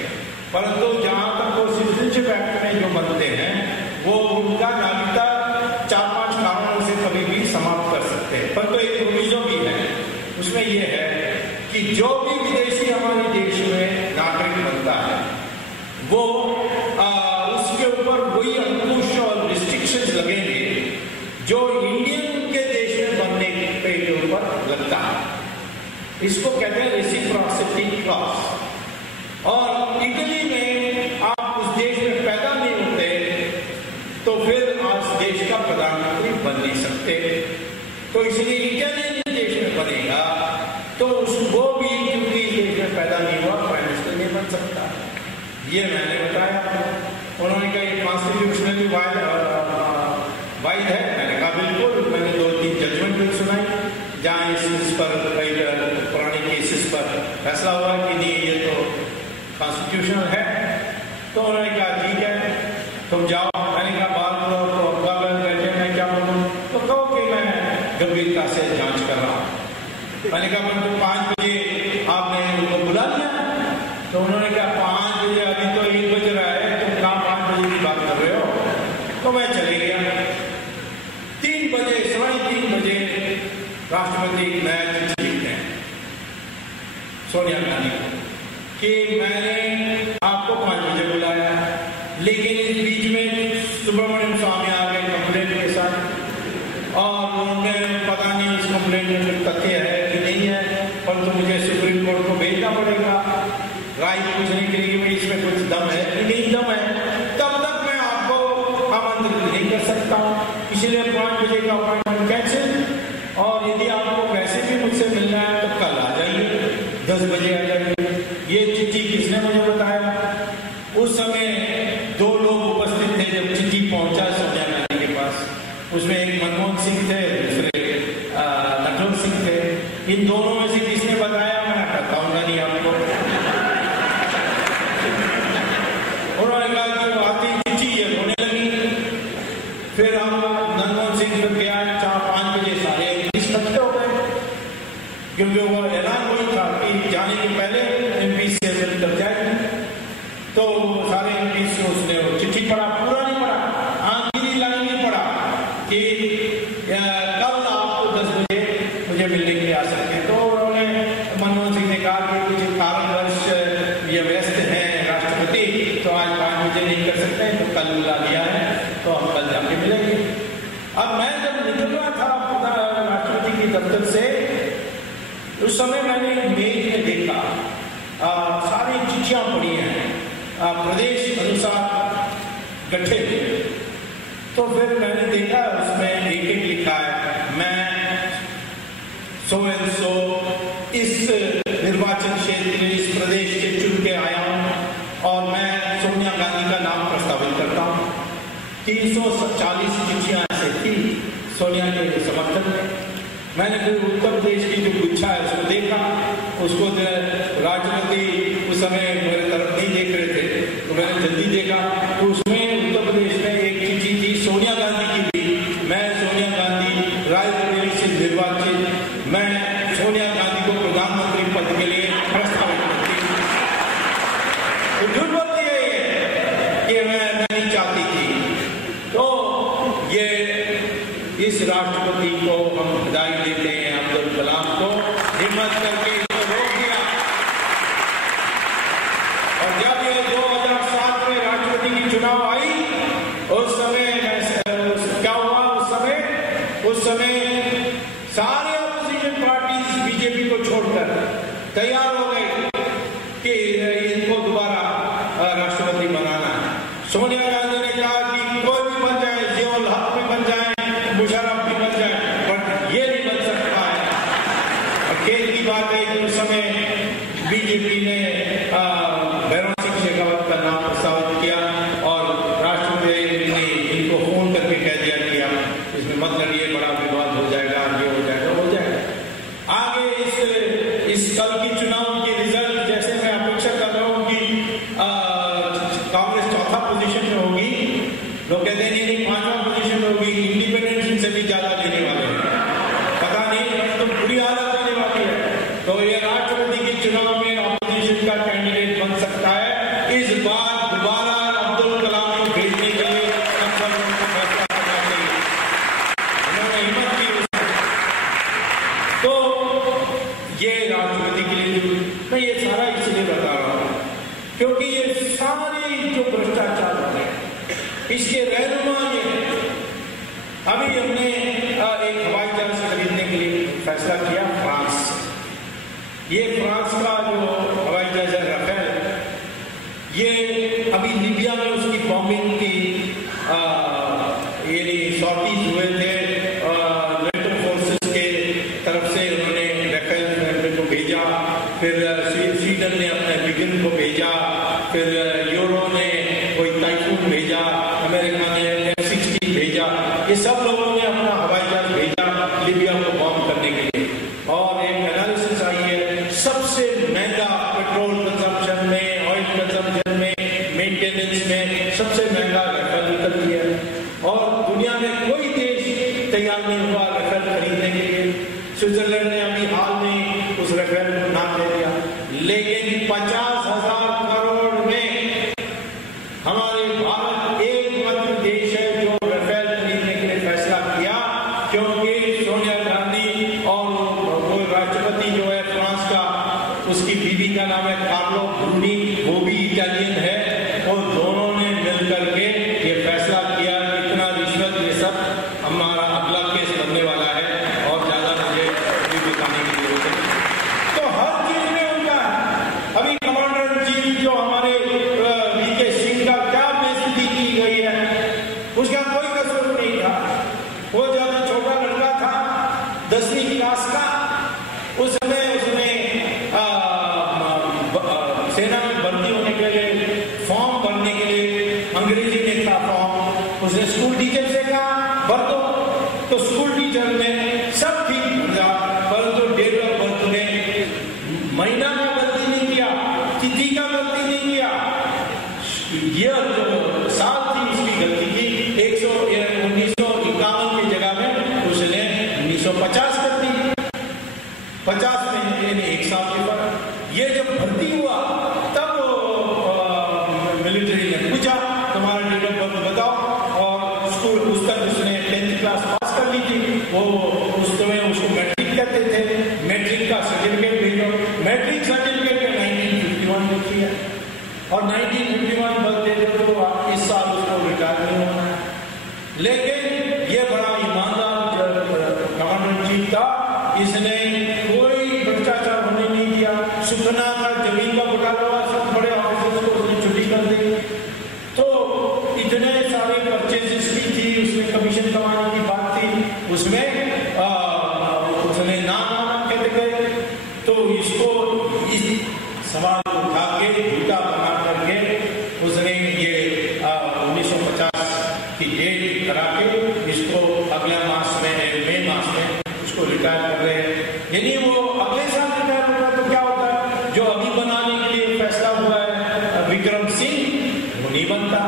परंतु जहाँ तक वो सिटीजनशिप एक्ट में जो बनते हैं वो उनका नागरिकता 4-5 कारणों से कभी भी समाप्त कर सकते हैं। परंतु एक प्रोविजो भी है, उसमें ये है कि जो भी विदेशी हमारे देश में नागरिक बनता है वो उसके ऊपर वही अंकुश और रिस्ट्रिक्शंस लगेंगे जो इंडियन के देश में बनने के ऊपर लगता है। इसको कहते हैं रेसिप्रोसिटी क्लॉज। और इटली में आप उस देश में पैदा नहीं होते तो फिर आप उस देश का प्रधानमंत्री बन नहीं सकते। तो इसलिए इटालियन देश में बनेगा तो उसको भी क्योंकि इस देश में पैदा नहीं हुआ प्राइम मिनिस्टर नहीं बन सकता। ये मैंने बताया। उन्होंने कहा ये कॉन्स्टिट्यूशनली वाइड है। मैंने कहा बिल्कुल। मैंने 2-3 जजमेंट भी सुनाई जहाँ इस पर कई पुराने केसेस पर फैसला हुआ कि नहीं ये तो कॉन्स्टिट्यूशनल है। तो उन्होंने कहा ठीक है तुम जाओ। मैंने कहा बात तो बैठे मैं क्या बोलूँ? तो कहो कि मैं गंभीरता से जांच कर रहा हूँ। मैंने कहा 5 बजे आपने उनको बुला लिया? तो उन्होंने कहा 5 बजे, अभी तो 1 बज रहा है, तुम कहाँ 5 बजे की बात कर रहे हो? तो मैं चले गया। 3 बजे 3:30 बजे राष्ट्रपति नया चिट्ठी लिखते हैं सोनिया गांधी को कि मैंने आपको 5 बजे बुलाया, लेकिन इस बीच में सुब्रमण्यम स्वामी आ गए कंप्लेंट के साथ और उन्होंने पता नहीं उस कंप्लेंट में तथ्य है कि नहीं है, परंतु मुझे सुप्रीम कोर्ट को भेजना पड़ेगा राय पूछने के लिए इसमें कुछ दम है कि नहीं दम है, तब तक मैं आपको आमंत्रित नहीं कर सकता हूँ। इसलिए 5 बजे का अपॉइंटमेंट कैंसिल। और यदि आपको वैसे भी मुझसे मिलना है तो कल आ जाइए, 10 बजे आ जाइए। ये चिट्ठी किसने मुझे बताया? उस समय 2 लोग उपस्थित थे जब चिट्ठी पहुंचा सोनिया गांधी के पास। उसमें एक मनमोहन सिंह थे, दूसरे नटवर सिंह थे। इन दोनों में से किसने बताया मैं बताऊंगा नहीं आपको। उन्होंने कहा कि आती चिट्ठी ये होने लगी। फिर हम मनमोहन सिंह पे गया 4-5 बजे सारे इकट्ठे हो गए क्योंकि वो ऐलान हुई था कि जाने के पहले MP से मिलकर जाएंगे। तो सारे MP से उसने चिट्ठी पढ़ा, पूरा नहीं पढ़ा, आखिरी लाइन नहीं पढ़ा कि कल आपको 10 बजे मुझे मिलने के लिए आ सकते हैं। तो उन्होंने मनमोहन सिंह ने कहा कि कुछ कारणवश ये व्यस्त हैं राष्ट्रपति, तो आज 5 बजे नहीं कर सकते हैं, तो कल बुला दिया है, तो हम कल जाके मिलेंगे। अब मैं जब निकल रहा था राष्ट्रपति की दफ्तर से उस समय मैंने मेज में देखा सारी चिट्ठियां पड़ी हैं प्रदेश अनुसार गठे। तो फिर मैंने देखा उसमें एक लिखा है मैं सो एंड सो इस निर्वाचन क्षेत्र में इस प्रदेश से चुन के आया हूं और मैं सोनिया गांधी का नाम प्रस्तावित करता हूं। 340 चिट्ठियां ऐसे थी सोनिया के समर्थन में। मैंने फिर उत्तर प्रदेश की जो गुच्छा है उसको देखा, उसको राष्ट्रपति उस समय मेरे तरफ नहीं देख रहे थे तो मैंने जल्दी देखा तो उसमें उत्तर प्रदेश में एक चिट्ठी थी सोनिया गांधी की भी। मैं सोनिया गांधी रायबरेली से निर्वाचित, मैं सोनिया गांधी को प्रधानमंत्री पद के लिए प्रस्तावित करती हूँ। तो झूठ बोलती है ये कि मैं नहीं चाहती थी। तो ये इस राष्ट्रपति को हम बधाई देते हैं, अब्दुल कलाम को, हिम्मत करके इसको रोक दिया। और जब ये 2007 में राष्ट्रपति की चुनाव आई, उस समय क्या हुआ? उस समय सारे अपोजिशन पार्टीज बीजेपी को छोड़कर तैयार हो गए कि इनको दोबारा राष्ट्रपति बनाना है। सोनिया गांधी ने कहा कि कोई भी बन जाए, जियाउल हक भी बन जाए, मुशर्रफ भी बन जाए, बट ये नहीं बन सकता है। और खेल की बात है कि उस समय बीजेपी ने भैरव सिंह शेखावत का नाम प्रस्तावित किया और राष्ट्रपति ने इनको फोन करके कह दिया कि आप इसमें मत लड़िए, बड़ा विवाद हो जाएगा, ये हो जाएगा, हो जाएगा। आगे इस कल की चुनाव की रिजल्ट जैसे मैं अपेक्षा कर रहा हूँ कि कांग्रेस चौथा पोजीशन में होगी, लोग कहते हैं नहीं 5वां पोजीशन में होगी, इंडिपेंडेंस से भी ज्यादा लेने वाले हैं, पता नहीं, तो बुरी हालत देने वाली है। तो ये राष्ट्रपति के चुनाव में ऑपोजिशन का कैंडिडेट बन सकता है। इस बार दोबारा अब्दुल कलाम को भेजने के लिए फैसला करना चाहिए। उन्होंने हिम्मत की। तो ये राष्ट्रपति के लिए मैं ये सारा इसलिए बता रहा हूँ क्योंकि ये सारे जो भ्रष्टाचार है इसके रहनुमा ये है। अभी हमने एक हवाई जहाज खरीदने के लिए फैसला किया फ्रांस से। ये फ्रांस का जो हवाई जहाज है राफेल, ये अभी लीबिया में उसकी बॉम्बिंग की ये सॉर्टीज हुए थे, नेटो फोर्सेस के तरफ से उन्होंने राफेल को भेजा, फिर स्वीडन ने अपने बिगिन को भेजा, फिर यूरो ने कोई टाइफून भेजा, अमेरिका ने F-16 भेजा। ये सब लोगों ने अपना हवाई जहाज भेजा लीबिया को बॉम्ब करने के लिए। और एक एनालिसिस आई है, सबसे महंगा पेट्रोल कंजम्पशन में, ऑयल कंजम्पशन में, मेंटेनेंस में सबसे महंगा राफेल निकलती है। और दुनिया में कोई देश तैयार नहीं हुआ राफेल खरीदने के लिए। स्विट्जरलैंड ने अभी हाल में उस राफेल को नाम दे दिया, लेकिन 50,000 करोड़ में हमारे भारत एकमात्र देश है जो राफेल खरीदने के लिए फैसला किया, क्योंकि सोनिया गांधी और वो राष्ट्रपति जो है फ्रांस का, उसकी बीवी का नाम है कार्लो ब्रूनी, वो भी इटालियन है, और दोनों ने मिलकर के ये फैसला किया। इतना रिश्वत ये सब हमारा अगला केस बनने वाला है और ज्यादा मुझे बताने की जरूरत है। तो हर चीज में उनका अभी कमांडर इन चीफ जो हमारे वीके सिंह का क्या बेइज्जती की गई है, उसका कोई कसूर नहीं था। वो जब छोटा लड़का था 10वीं क्लास का, उस समय उसने सेना में भर्ती होने के लिए फॉर्म भरने के लिए, अंग्रेजी में था फॉर्म, उसने स्कूल टीचर से कहा भर दो, तो स्कूल टीचर ने सब ठीक भरा, परंतु डेट ऑफ बर्थ ने महीना का गलती नहीं किया, तिथि का गलती नहीं किया, ये जो साल थी उसकी गलती की। 1951 की जगह में उसने 1950 कर दी। 50 में एक साल के बाद ये जब भर्ती हुआ तब मिलिट्री ने पूछा तुम्हारा डेट ऑफ बर्थ बताओ, और स्कूल उस तक उसने 10th क्लास पास कर ली थी। वो उस समय उसको मैट्रिक कहते थे, मैट्रिक का सर्टिफिकेट भेजो, मैट्रिक सर्टिफिकेट में 1951 लिखी है, और 1951 बर्थ दे दो तो इस साल उसको रिटायर नहीं होना है। लेकिन ये बड़ा ईमानदार कमांडर चीफ था, इसने कोई भ्रष्टाचार होने नहीं दिया। सुखना का जमीन का घोटाला हुआ, सब बड़े ऑफिसर्स को उसने छुट्टी कर दी। तो इतने सारे परचेजेस भी थी, उसमें कमीशन कमाने की बात थी, उसमें उसने नाम कहते गए। तो इसको इस सवाल को उठा के झूठा बना करके उसने ये 1950 की डेट करा के इसको अगले मास में, मई मास में उसको रिटायर कर रहे हैं। नहीं बनता।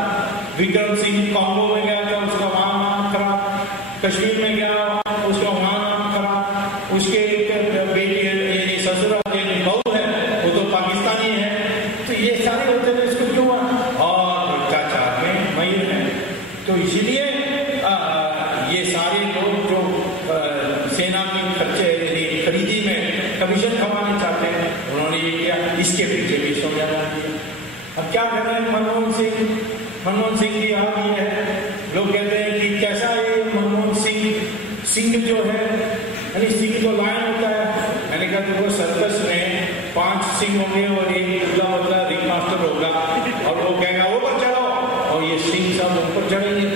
विक्रम सिंह कॉन्गो में गया था, उसका वहां नाम खराब, कश्मीर में गया उसका वहां नाम खराब, उसके बेटी ससुराल बहू है वो तो पाकिस्तानी है। तो ये सारे होते हैं, इसको क्यों हुआ? और भ्रष्टाचार में महिर है। तो इसीलिए ये सारे लोग जो सेना की खर्चे खरीदी में कमीशन कमाने चाहते हैं, उन्होंने ये किया। इसके पीछे भी सोनिया गांधी है। अब क्या कर रहे हैं मनमोहन सिंह की हाल ये है, लोग कहते हैं कि कैसा है मनमोहन सिंह जो है, यानी सिंह तो लायन होता है। मैंने कहा देखो सर्कस में 5 सिंह होंगे और एक दुबला पतला रिंग मास्टर होगा, और वो कहेगा ऊपर चढ़ो, और ये सिंह सब ऊपर चढ़ेंगे,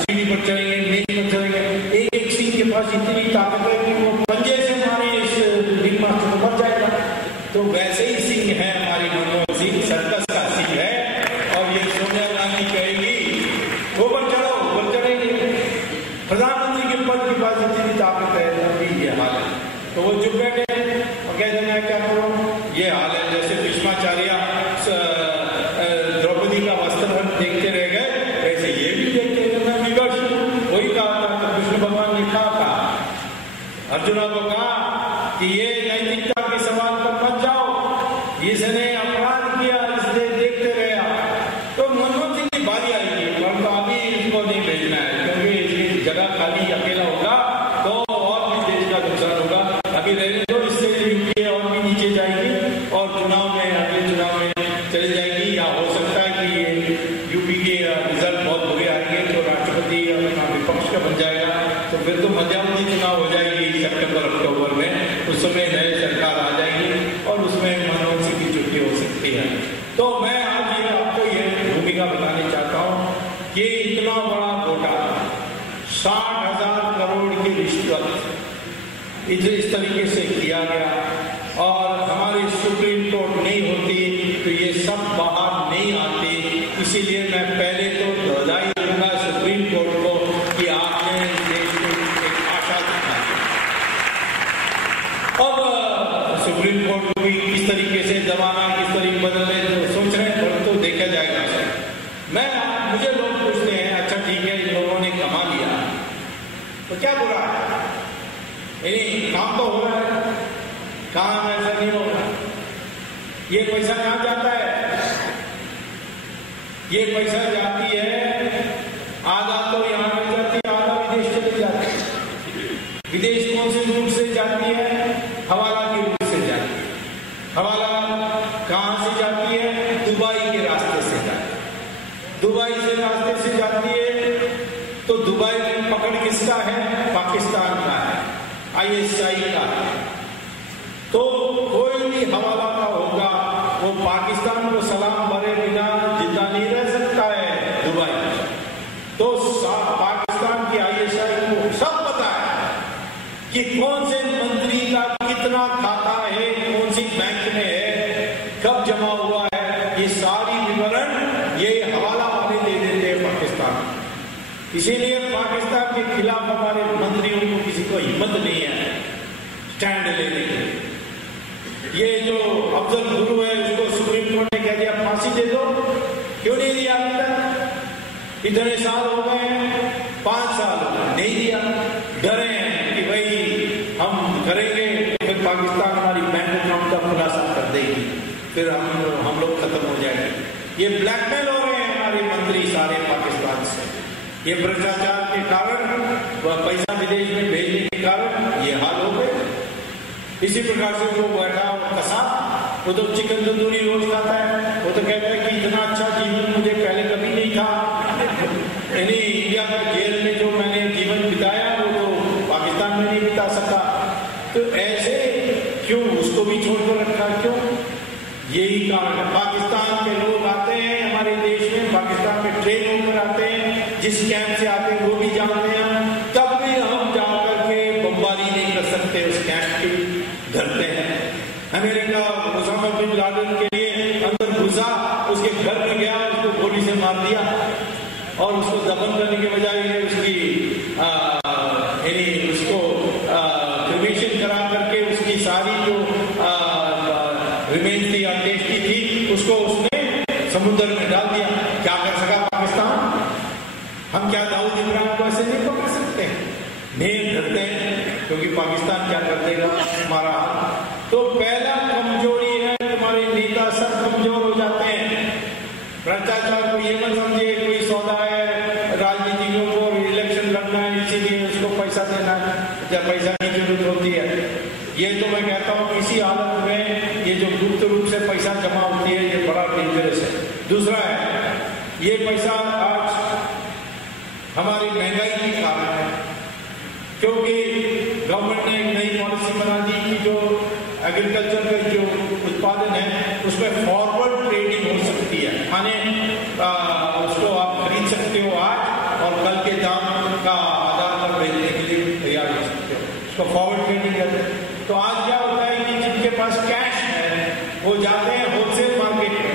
सीढ़ी पर चढ़ेंगे, मेज पर चढ़ेंगे। एक सिंह के पास इतनी ताकत है कि वो पंजे से मारे इस रिंग मास्टर को मर जाएगा। तो वैसे ही सिंह है हमारी मनमोहन सिंह, सर्कस का सिंह है। और ये सोनिया गांधी कहेगी ऊपर चढ़ो, ऊपर चढ़ेंगे। प्रधानमंत्री के पद के पास इतनी ताकत है, अभी ये हाल है। तो वो चुप बैठे और कहते हैं मैं क्या करूं, ये हाल है। जैसे भीष्माचार्य द्रौपदी का वस्त्र देखते रह गए, ऐसे ये भी देखते हैं मैं विवश हूं। वही कहा था कृष्ण भगवान ने कहा था अर्जुना को, कहा कि ये नैतिकता के सवाल पर मत जाओ, इसने अपराध किया इसलिए देखते रहा। तो मनमोहन सिंह की बारी आएगी, परंतु अभी इसको नहीं भेजना है, क्योंकि इसकी जगह खाली अकेला होगा तो और भी देश का नुकसान होगा। अभी रहने दो, इससे यूपीए और भी नीचे जाएगी और चुनाव में अगले चुनाव में चली जाएगी। या हो सकता है कि ये यूपी के रिजल्ट बहुत बुरे आएंगे तो राष्ट्रपति अपना विपक्ष का बन जाएगा। तो फिर तो मध्यावधि चुनाव हो जाएगी सितंबर अक्टूबर में, उस समय नई सरकार आ जाएगी और उसमें मनमोहन सिंह की छुट्टी हो सकती है। तो मैं आज ये आपको ये भूमिका बताने चाहता हूँ कि इतना बड़ा घोटाला, 60,000 करोड़ की रिश्वत इस तरीके से किया गया, और हमारी सुप्रीम कोर्ट नहीं होती तो ये सब बाहर नहीं आती। इसीलिए मैं पहले तो बधाई दूंगा सुप्रीम कोर्ट को कि आपने देश को एक आशा दिखाई। अब सुप्रीम कोर्ट को भी किस तरीके से दबाना, किस तरीके बदलने तो सोच रहे हैं, तो देखा जाएगा। मुझे लोग पूछते हैं अच्छा ठीक है इन लोगों ने कमा लिया तो क्या बुरा है, काम तो हो रहा है, काम ऐसा नहीं हो रहा। ये पैसा कहाँ जाता है? ये पैसा जाती है, आधा तो यहाँ रह जाती है, आधा विदेश चली जाती है। विदेश कौन से रूट से जाती है? हवाला के रूट से जाती है। हवाला कहाँ से जाती है? दुबई के रास्ते से जाती है। दुबई से रास्ते से जाती है तो दुबई में पकड़ किसका है? पाकिस्तान का है, ISI का है। तो कोई भी हवाला का होगा वो पाकिस्तान को सलाम भरे बिना जिंदा नहीं रह सकता है दुबई। तो पाकिस्तान की ISI को सब पता है कि कौन से मंत्री का कितना खाता है, कौन सी बैंक में है, कब जमा हुआ है, ये सारी विवरण ये हवाला वाले दे देते हैं पाकिस्तान। इसीलिए पाकिस्तान के खिलाफ हमारे मंत्रियों को किसी को हिम्मत नहीं है स्टैंड लेने की। ये जो अफजल गुरु है उसको सुप्रीम कोर्ट ने कह दिया फांसी दे दो, क्यों नहीं दिया अभी तक? इतने साल हो गए, 5 साल नहीं दिया। डरे हैं कि भाई हम करेंगे फिर पाकिस्तान हमारी बैंक अकाउंट का खुलासा कर देगी, फिर हम लोग खत्म हो जाएंगे। ये ब्लैकमेल हो रहे हैं हमारे मंत्री सारे पाकिस्तान से। ये भ्रष्टाचार के कारण, पैसा विदेश में भेजने के कारण ये हाल हो गए। इसी प्रकार से वो बैठा कसा, वो तो चिकन तंदूरी रोज खाता है, वो तो कहता है कि इतना अच्छा जीवन मुझे पहले कभी नहीं था। यानी इंडिया का जेल में जो मैंने जीवन बिताया वो तो पाकिस्तान में नहीं बिता सका। तो ऐसे क्यों उसको भी छोड़कर रखा, क्यों? यही कारण है। पाकिस्तान के लोग आते हैं हमारे देश में, पाकिस्तान में ट्रेन होकर आते हैं, जिस कैंप से आते हैं वो भी जानते हैं, तब भी हम जाकर के बमबारी नहीं कर सकते उस कैंप की, डरते हैं। अमेरिका ओसामा बिन लादेन के लिए अंदर घुसा, उसके घर में गया, उसको गोली से मार दिया और उसको दफन करने के बजाय उसकी उसको क्रिमेशन करा करके उसकी सारी जो रिमेन्स थी, अंत्येष्टि थी, उसको उसने समुद्र में डाल दिया। क्या कर सका पाकिस्तान? हम क्या दाऊद इब्राहिम को ऐसे नहीं पकड़ सकते? नहीं करते हैं, क्योंकि पाकिस्तान क्या कर देगा हमारा। तो पहला कमजोरी है, तुम्हारे नेता सब कमजोर हो जाते हैं। भ्रष्टाचार को ये मत समझिए कोई सौदा है, राजनीतिकों को इलेक्शन लड़ना है इसीलिए उसको पैसा देना है, जब पैसा की जरूरत होती है। ये तो मैं कहता हूँ इसी हालत में ये जो गुप्त रूप से पैसा जमा होती है ये बड़ा डेंजरस है। दूसरा है ये पैसा आज हमारी महंगाई के कारण है, क्योंकि गवर्नमेंट ने एक नई पॉलिसी बना दी कि जो एग्रीकल्चर का जो उत्पादन है उसमें फॉरवर्ड ट्रेडिंग हो सकती है, माने उसको आप खरीद सकते हो आज और कल के दाम का आधार पर बेचने के लिए तैयार हो सकते हो, उसको फॉरवर्ड ट्रेडिंग कहते हैं। तो आज क्या होता है कि जिनके पास कैश है वो जाते हैं होलसेल मार्केट में,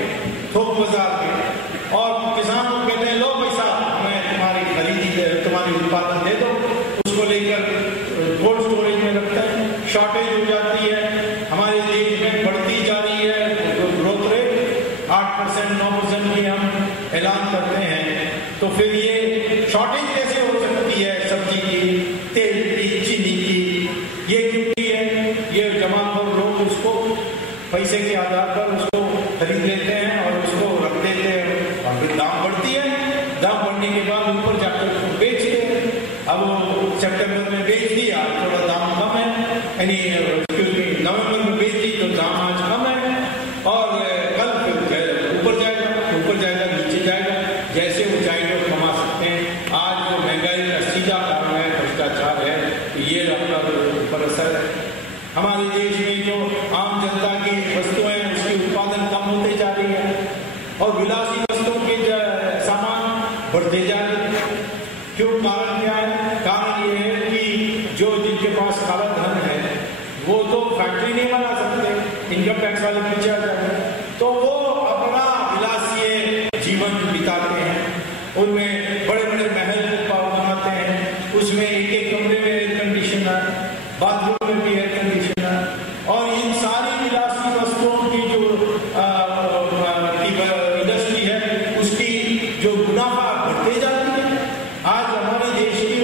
थोक बाजार में, और किसान को कहते हैं लो पैसा मैं तुम्हारी खरीदी तुम्हारी उत्पादन दे दो, उसको लेकर कोल्ड स्टोरेज में रखता है, शॉर्टेज हो जाती है। हमारे देश में बढ़ती जा रही है ग्रोथ रेट 8% 9% की हम ऐलान करते हैं, तो फिर ये शॉर्टेज कैसे हो सकती है सब्जी की, तेल की, चीनी की? ये क्योंकि है ये जमाखोर लोग उसको पैसे के आधार पर उसको खरीद लेते हैं और उसको रख देते हैं और फिर दाम बढ़ती है, दाम बढ़ने के बाद ऊपर जाकर उसको बेचते हैं। अब सितंबर में बेच दिया थोड़ा दाम कम है, यानी नवंबर में बेच दी तो दाम आज कम है, और कल फिर ऊपर जाएगा नीचे जाएगा, जैसे ऊंचाई को कमा सकते हैं। आज जो महंगाई का सीधा कारण है भ्रष्टाचार है, तो ये अपना ऊपर असर है। हमारे देश में जो आम जनता की वस्तुएं हैं उसकी उत्पादन कम होते जा रही है और विलासी वस्तुओं के सामान बढ़ते जा रहे हैं। क्यों? कारण क्या है? कारण ये है कि जो जिनके पास काला धन है वो तो फैक्ट्री नहीं बना सकते, इनकम टैक्स वाले पीछे आ जाते हैं, तो वो अपना विलासीय जीवन बिताते हैं, उनमें बड़े बड़े महल बनाते हैं, उसमें एक एक कमरे में एयर कंडीशनर, बाथरूम में भी एयर कंडीशनर, और इन सारी विलासी वस्तुओं की जो इंडस्ट्री है उसकी जो मुनाफा बढ़ते जाती है। आज हमारे देश की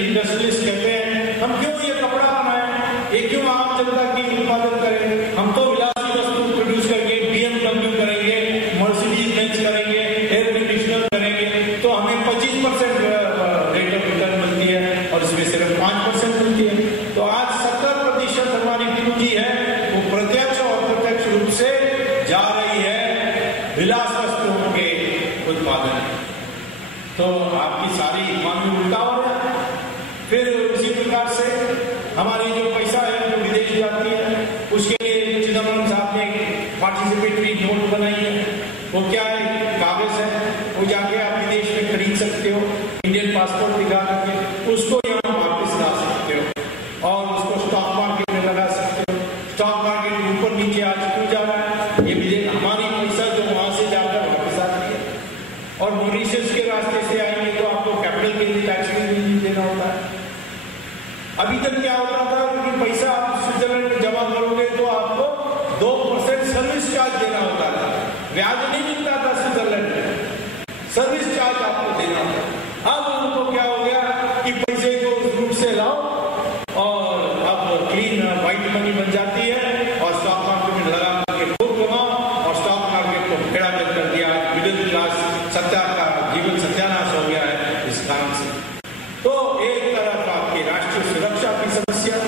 इंडस्ट्रियलिस्ट कहते हैं हम क्यों ये कपड़ा बनाएं, ये क्यों आम जनता की उत्पादन करें, हम तो विलासी वस्तु प्रोड्यूस करेंगे, BMW करेंगे, मर्सिडीज बेंच करेंगे, एयर कंडीशनर करेंगे, तो हमें 25% रेट ऑफ रिटर्न मिलती है और इसमें सिर्फ 5% मिलती है। तो आज 70% हमारी पूंजी है वो प्रत्यक्ष और अप्रत्यक्ष रूप से जा रही है विलास वस्तुओं के उत्पादन। तो आपकी सारी इकोनॉमी उल्टा हो रहा है। फिर उसी प्रकार से हमारी जो पैसा है जो विदेश जाती है उसके लिए चिदम्बरम साहब ने पार्टिसिपेटरी नोट बनाई है। वो क्या है? कागज है, वो जाके आप विदेश में खरीद सकते हो, इंडियन पासपोर्ट दिखा करके उसको यहाँ वापस ला सकते हो और उसको स्टॉक मार्केट में लगा सकते हो। स्टॉक मार्केट ऊपर नीचे आज क्यों जा रहा है? ये विदेश हमारी पैसा जो वहां से जाकर वापस आती है, और मॉरिशस के रास्ते से आएंगे तो आपको कैपिटल गेन टैक्स भी देना होता है। अभी तक क्या होता था कि पैसा आप स्विट्जरलैंड में जमा करोगे तो आपको 2% सर्विस चार्ज देना होता था, ब्याज नहीं मिलता था स्विट्जरलैंड में, सर्विस चार्ज आपको देना होता। अब उनको क्या हो गया कि पैसे को उस रूप से लाओ और अब क्लीन व्हाइट मनी बन जाती है और स्टॉक मार्केट में लगा करके खूब कमाओ, और स्टॉक मार्केट को खेड़ा कर दिया। मिडिल क्लास जीवन सत्यानाश हो गया है इस कारण से। तो एक तरफ आपकी राष्ट्रीय सुरक्षा की समस्या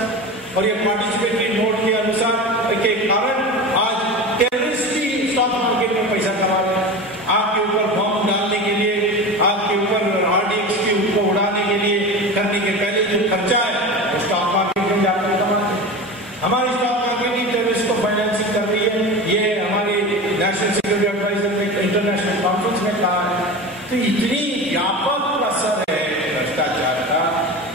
और ये पार्टिसिपेटरी नोट के अनुसार के कारण आज टेररिस्ट भी स्टॉक मार्केट में पैसा कमा रहे हैं। आपके ऊपर बम डालने के लिए, आपके ऊपर RDX के ऊपर उड़ाने के लिए करने के पहले जो खर्चा है वो स्टॉक मार्केट में जाकर कमाते हैं। हमारी स्टॉक मार्केट ही टेररिस्ट को फाइनेंसिंग कर रही है, ये हमारे नेशनल सिक्योरिटी एडवाइजर ने इंटरनेशनल कॉन्फ्रेंस में कहा है। तो इतनी व्यापक असर है भ्रष्टाचार का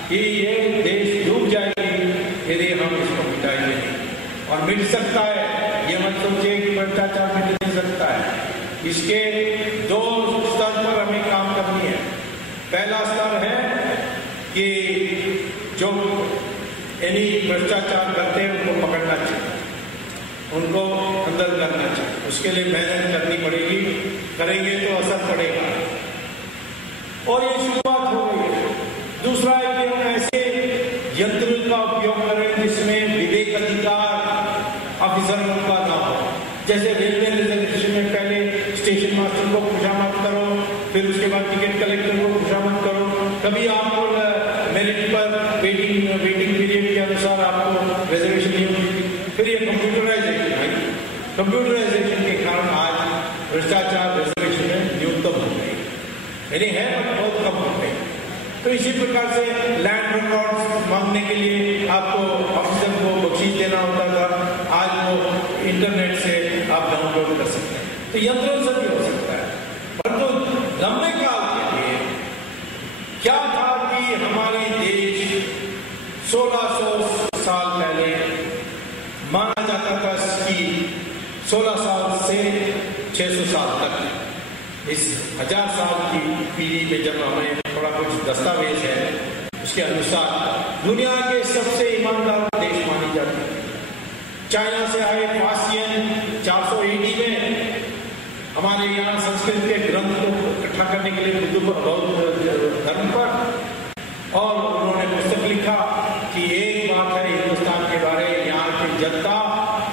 कि ये देश डूब जाएगी यदि हम इसको मिटाएंगे नहीं। और मिट सकता है, ये मत सोचिए कि भ्रष्टाचार मिट नहीं सकता है। इसके 2 स्तर पर हमें काम करनी है। पहला स्तर है कि जो यानी भ्रष्टाचार करते हैं उनको पकड़ना चाहिए, उनको अंदर करना चाहिए। उसके लिए मेहनत करनी पड़ेगी, करेंगे तो असर पड़ेगा। और ये शुरुआत हो गई है। दूसरा है कि हम ऐसे यंत्र का उपयोग करें जिसमें विवेक अधिकार ऑफिसरों का ना हो। जैसे रेलवे रिजर्वेशन में पहले स्टेशन मास्टर को खुशामद करो, फिर उसके बाद टिकट कलेक्टर को खुशामद करो। कभी आपको मेरिट पर वेटिंग पीरियड के अनुसार आपको रिजर्वेशन नहीं होगी। फिर ये कंप्यूटराइजेशन के कारण आज भ्रष्टाचार रिजर्वेशन में न्यूनतम हो गई, यानी है बहुत कम हो गई। तो इसी प्रकार से लैंड रिकॉर्ड्स मांगने के लिए आपको ऑफिसर को बख्शीश देना होता था, आज वो इंटरनेट से आप डाउनलोड कर सकते हैं। तो यंत्रों से भी हो सकता है। पर तो लंबे काल के लिए क्या था कि हमारे देश 1600 साल पहले माना जाता था कि 16 साल से 600 साल तक, इस 1000 साल की पीढ़ी में जब हमें थोड़ा कुछ दस्तावेज है, उसके अनुसार दुनिया के सबसे ईमानदार देश मानी जाती है। चाइना से आए पासियन 400 AD में हमारे यहाँ संस्कृत के ग्रंथ को इकट्ठा करने के लिए बौद्ध धर्म पर, और उन्होंने पुस्तक लिखा कि एक बात है हिंदुस्तान के बारे, यहाँ की जनता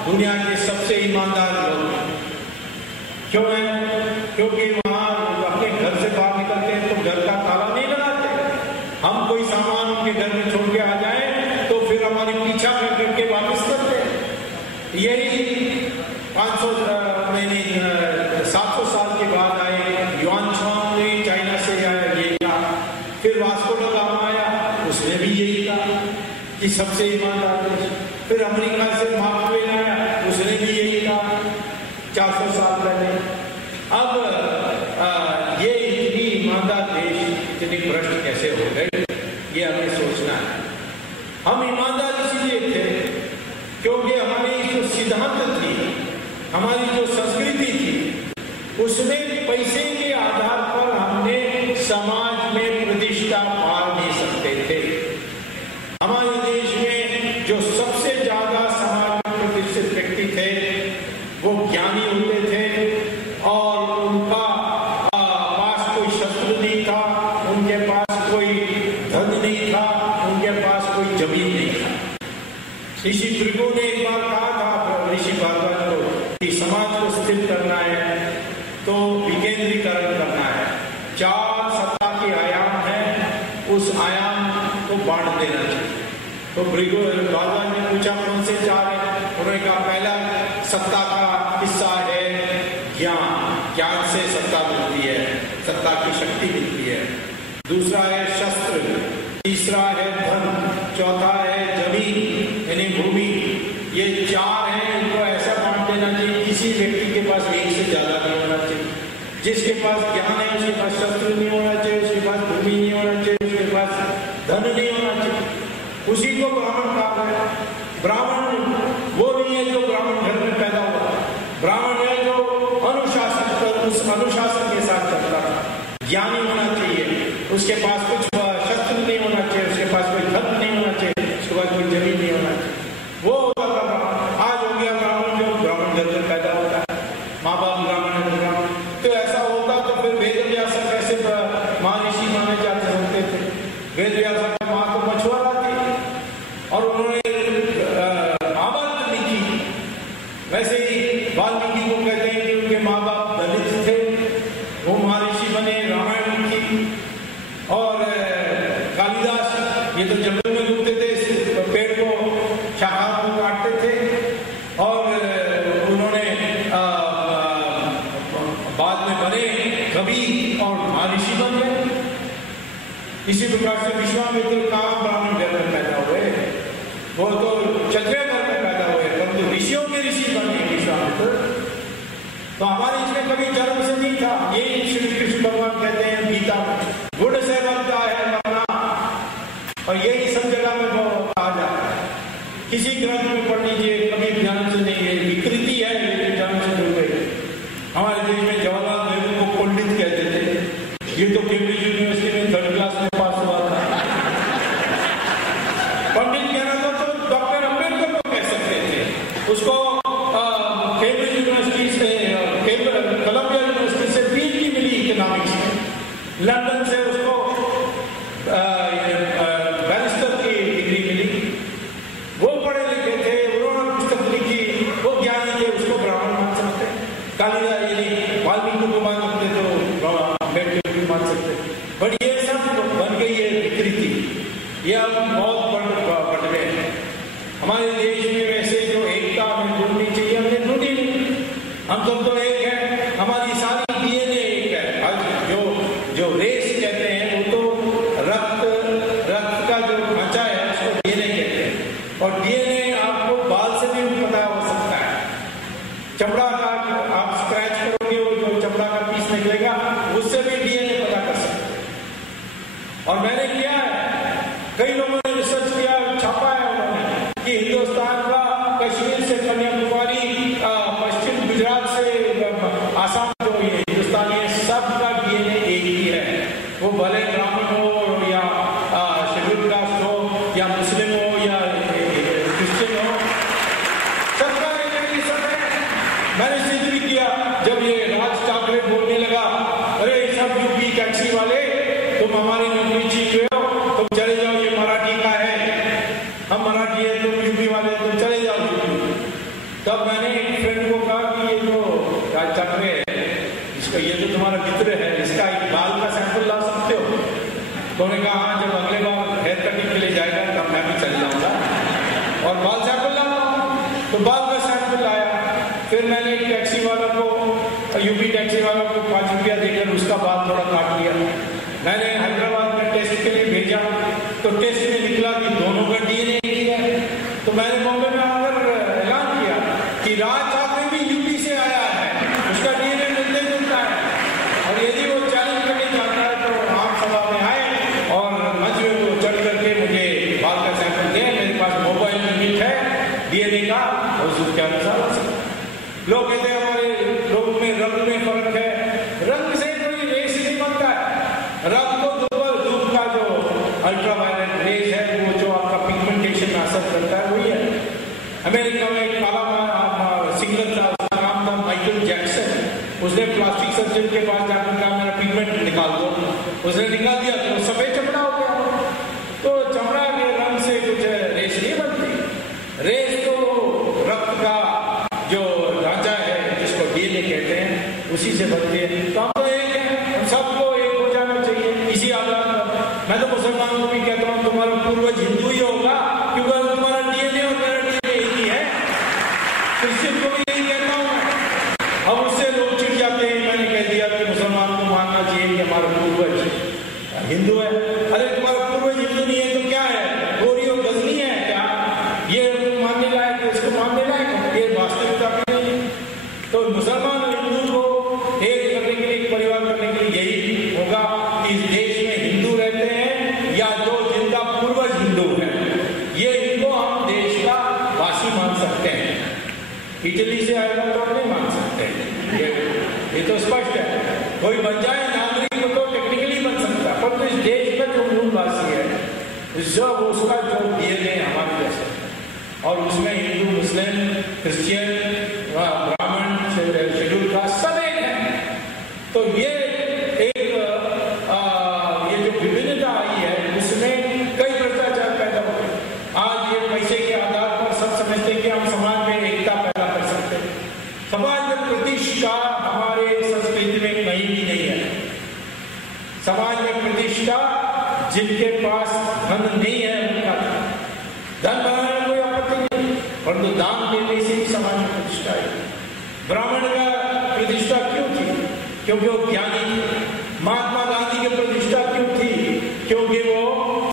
दुनिया के सबसे ईमानदार लोग हैं। क्यों है? क्योंकि वहाँ अपने घर से बाहर निकलते हैं तो घर का ताला नहीं लगाते। हम कोई सामान उनके घर में छोड़ के आ जाए तो फिर हमारे पीछा करके वापस करते हैं। यही 700 साल के बाद आए युआनचांग, चाइना से आया, ये कहा। फिर वास्को ड गामा आया, उसने भी यही कहा कि सबसे ईमानदार देश। फिर अमेरिका से मार्क ट्वेन आया, उसने भी यही कहा 400 साल पहले। अब ये इतनी ईमानदार देश इतनी भ्रष्ट कैसे हो गए, ये हमें सोचना है। हम ईमानदार इसलिए थे क्योंकि हमारी जो सिद्धांत थी, हमारी जो संस्कृति थी, उसमें पैसे के आधार पर हमने समाज में प्रतिष्ठा पा नहीं सकते थे। हमारे देश में जो सबसे ज्यादा समाज में प्रतिष्ठित व्यक्ति थे वो ज्ञानी होते थे, और उनका पास कोई शस्त्र नहीं था, उनके पास कोई धन नहीं था, उनके पास कोई जमीन नहीं था। ऋषि भृगु ने एक बार कहा था ऋषि भारद्वाज को कि समाज को स्थिर करना है तो विकेंद्रीकरण करना है। 4 सत्ता के आयाम है, उस आयाम को बांट देना चाहिए। तो भृगु भारद्वाज ने पूछा कौन से 4 है? उन्होंने कहा पहला सत्ता का हिस्सा है ज्ञान से सत्ता मिलती है, सत्ता की शक्ति मिलती है। दूसरा है शस्त्र, तीसरा है धन, चौथा है जमीन यानी भूमि। ये 4 हैं, इनको ऐसा बांट देना चाहिए किसी व्यक्ति के पास एक से ज्यादा नहीं होना चाहिए। जिसके पास ज्ञान है उसके पास शस्त्र नहीं होना चाहिए, उसके पास भूमि नहीं होना चाहिए, उसके पास धन नहीं होना चाहिए। उसी को ब्राह्मण कहा है। ब्राह्मण वो नहीं है जो ब्राह्मण घर में पैदा हुआ, ब्राह्मण है जो अनुशासन पर उस अनुशासन के साथ चलता था। ज्ञानी होना चाहिए, उसके पास कुछ शस्त्र नहीं होना चाहिए, उसके पास कोई धन नहीं होना चाहिए, उसके पास कोई जमीन नहीं होना चाहिए। वो होता था ब्राह्मण। आज हो गया ब्राह्मण जो ब्राह्मण घर में पैदा होता है, माँ बाप ब्राह्मण है ब्राह्मण। तो ऐसा होता तो फिर वेद व्यास कैसे महर्षि माने जाते होते थे? वेद व्यास की माँ को मछुआरा थी और उन्होंने आमंत्र लिखी। वैसे ही वाल्मीकि को कहते हैं कि उनके माँ बाप दलित थे, वो महर्षि बने, रामायण की। और कालिदास ये तो जंगल में घूमते थे, पेड़ को शाखा को काटते थे, और उन्होंने बाद में बने कवि और महर्षि बन गए। इसी प्रकार से विश्वामित्र कहाँ ब्राह्मण घर में पैदा हुए, वो तो क्षत्रिय घर में पैदा हुए, परंतु ऋषियों के ऋषि बने विश्वामित्र। तो हमारे इसमें कभी जन्म से नहीं था। ये श्री कृष्ण भगवान कहते हैं गीता में, गुण से बनता है मरना, और यही सब जगह में कहा जाता है। किसी ग्रंथ में पढ़ लीजिए, कभी जन्म से नहीं है, विकृति है, लेकिन जन्म से जुड़ गई। हमारे देश में जवाहरलाल नेहरू को पंडित कहते थे, ये तो केम्ब्रिज यूनिवर्सिटी में 3rd क्लास में पास हुआ था। पंडित कहना था तो डॉक्टर अम्बेडकर को कह सकते थे, उसको केम्ब्रिज यूनिवर्सिटी से वाल्मीकि को मान सकते तो अम्बेडकर को मान सकते, बट ये सब बन गई है विकृति। ये अब बहुत बढ़ गए हैं हमारे देश में। वैसे जो एकता हमें ढूंढनी चाहिए हमने ढूंढी नहीं। हम सब तो एक है, हमारी सारी डीएनए एक है। आज जो रेस कहते हैं वो तो रक्त का जो ढांचा है उसको डीएनए कहते हैं, और डीएनए आपको बाल से भी पता हो सकता है। चमड़ा का आप स्क्रैच करोगे, वो जो चमड़ा का पीस निकलेगा उससे भी डीएनए पता कर सकते हैं। और मैंने किया है, कई लोगों ने रिसर्च किया, छापा है उन्होंने कि हिंदुस्तान का कश्मीर से कन्याकुमारी, पश्चिम गुजरात से आसाम, जो ये हिंदुस्तान है सबका डीएनए एक ही है। वो भले ब्राह्मण हो या शेड्यूल कास्ट हो या मुस्लिम हो या क्रिश्चियन हो, सबका एक ही सब है। मैंने सिद्ध भी किया। जब ये राज ठाकरे बोलने लगा, अरे सब यूपी टैक्सी वाले तुम हमारी नौकरी छीन रहे हो, तुम चले जाओ, ये मराठी का है, हम मराठी है, तुम यूपी वाले तुम चले जाओ यूपी। तब मैंने एक फ्रेंड को कहा कि ये जो राज ठाकरे है, इसका ये जो तुम्हारा मित्र है, इसका एक बाल का सैंपल ला सकते हो? तो उन्होंने कहा हाँ, जब अगले बार हेयर कटिंग के लिए जाएगा तब मैं भी चल जाऊंगा और बाल सैंपल लाऊंगा। तो बाल का सैंपल लाया। फिर मैंने एक टैक्सी वाला को, यूपी टैक्सी वाला को 5 रुपया देकर उसका बाल थोड़ा काट लिया। मैंने हैदराबाद में टेस्ट के लिए भेजा, तो टेस्ट में निकला कि दोनों का डीएनए एक है। तो मैंने बॉम्बे में आकर ऐलान किया कि राज ठाकरे भी यूपी से आया है, उसका डीएनए मिलने जुलता है, और यदि वो चैलेंज करने चाहता है तो आम सभा में आए और मंच में वो चढ़ करके मुझे बाल का सैंपल दे। मेरे पास मोबाइल यूनिट है डीएनए का, और उसके अनुसार लोग कहते हैं हमारे लोग में रंग में फर्क है। रंग से कोई रेस नहीं बनता है। रंग तो धूप का जो अल्ट्रावायलेट रेज है, वो जो आपका पिगमेंटेशन में असर करता है वही है। अमेरिका में एक काला सिंगर था, उसका नाम था माइकल जैक्सन। उसने प्लास्टिक सर्जन के पास जाकर कहा मेरा पिगमेंट निकाल दो, उसने निकाल दिया तो सफेद चमड़ा हो गया। तो चमड़ा के रंग से कुछ रेस नहीं बनती। रेस तो रक्त का जो ढांचा है जिसको डीएनए कहते हैं उसी से बनती है। तो हम तो एक है, हम सबको एक हो जाना चाहिए इसी आधार पर। मैं तो मुसलमानों को भी कहता हूँ तुम्हारा पूर्वज हिंदू ही होगा, क्योंकि तुम्हारा डीएनए और मेरा डीएनए एक ही है। क्रिश्चियन को भी यही कहता हूँ मैं। अब उससे लोग चिढ़ जाते हैं, मैंने कह दिया कि मुसलमान को मानना चाहिए कि हमारा पूर्वज हिंदू है। अरे तुम्हारा पूर्वज हिंदू नहीं है तो क्या है, गोरी और गजनी है क्या? ये मानने लायक है, इसको मानने लायक है, ये वास्तविकता नहीं है। तो मुसलमान और हिंदू को एक करने के लिए, एक परिवार करने के लिए यही होगा कि इस देश में हिंदू रहते हैं या जो जिनका पूर्वज हिंदू है, ये इनको हम देश का वासी मान सकते हैं। इटली से आएगा तो हम नहीं मान सकते, ये तो स्पष्ट है। कोई बन जाए नागरिक तो टेक्निकली बन सकता है, पर तो इस देश का जो मूलवासी है, जब उसका जो डीएनए हमारे जैसे, और उसमें हिंदू, मुस्लिम, क्रिश्चियन, ब्राह्मण, शेड्यूल कास्ट सब एक है। तो ये एक ये जो विभिन्नता आई है उसमें कई भ्रष्टाचार पैदा हो गए। आज ये पैसे के आधार पर सब समझते हैं कि हम समाज में एकता पैदा कर सकते हैं। समाज में प्रतिष्ठा हमारे संस्कृति में कहीं भी नहीं है। समाज में प्रतिष्ठा जिनके पास धन नहीं है उनका धन बनाने में कोई आपत्ति नहीं, परंतु दान देने से ही समाज में प्रतिष्ठा है। ब्राह्मण का प्रतिष्ठा क्यों थी? क्योंकि वो ज्ञानी थे। महात्मा गांधी की प्रतिष्ठा क्यों थी? क्योंकि वो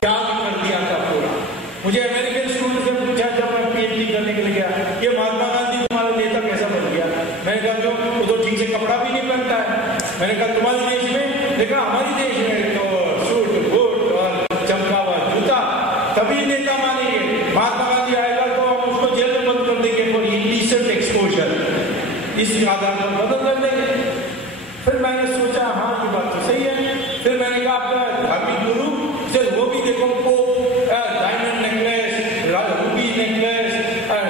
त्याग कर दिया था पूरा। मुझे अमेरिकन स्टूडेंट से पूछा जब मैं पीएचडी करने के लिए गया, ये महात्मा गांधी तुम्हारा नेता कैसा बन गया? मैंने कहा क्यों, वो तो ठीक से कपड़ा भी नहीं पहनता है। मैंने कहा तुम्हारे देश में, देखा हमारे देश में तो सूट बूट और चमका हुआ जूता, तभी नेता मानेंगे। महात्मा गांधी आएगा तो हम उसको जेल में बंद कर देंगे फॉर इंडिसेंट एक्सपोजर, इस आधार पर बंद कर देंगे। फिर मैंने सोचा हाँ ये बात तो सही है। फिर मैंने कहा आपका धार्मिक गुरु से वो भी देखो, को diamond necklace, Ruby necklace,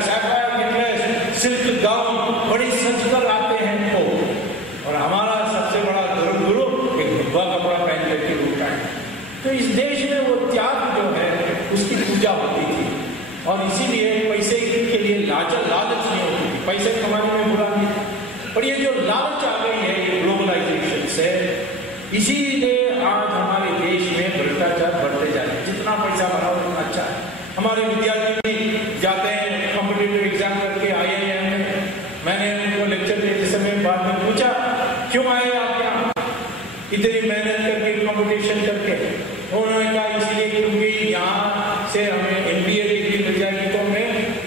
sapphire necklace, silk gown, बड़ी सजकर आते हैं वो, और हमारा सबसे बड़ा धर्म गुरु एक भगवा कपड़ा पहन करके रूठा है। तो इस देश में वो त्याग जो है उसकी पूजा होती थी, और इसीलिए पैसे के लिए लालच नहीं होती थी। पैसे कमाने में बुरा नहीं, पर ये जो लालच आ गई है इसीलिए आज हमारे देश में भ्रष्टाचार बढ़ते जा रहे हैं। जितना पैसा भरा उतना अच्छा है। हमारे विद्यार्थी भी जाते हैं कॉम्पिटिटिव एग्जाम करके IIM में। मैंने उनको लेक्चर देते समय बाद में पूछा, क्यों आए आप यहाँ इतनी मेहनत करके, कॉम्पिटिशन करके? उन्होंने कहा इसलिए क्योंकि यहाँ से हमें MBA डिग्री मिल जाएगी तो हमें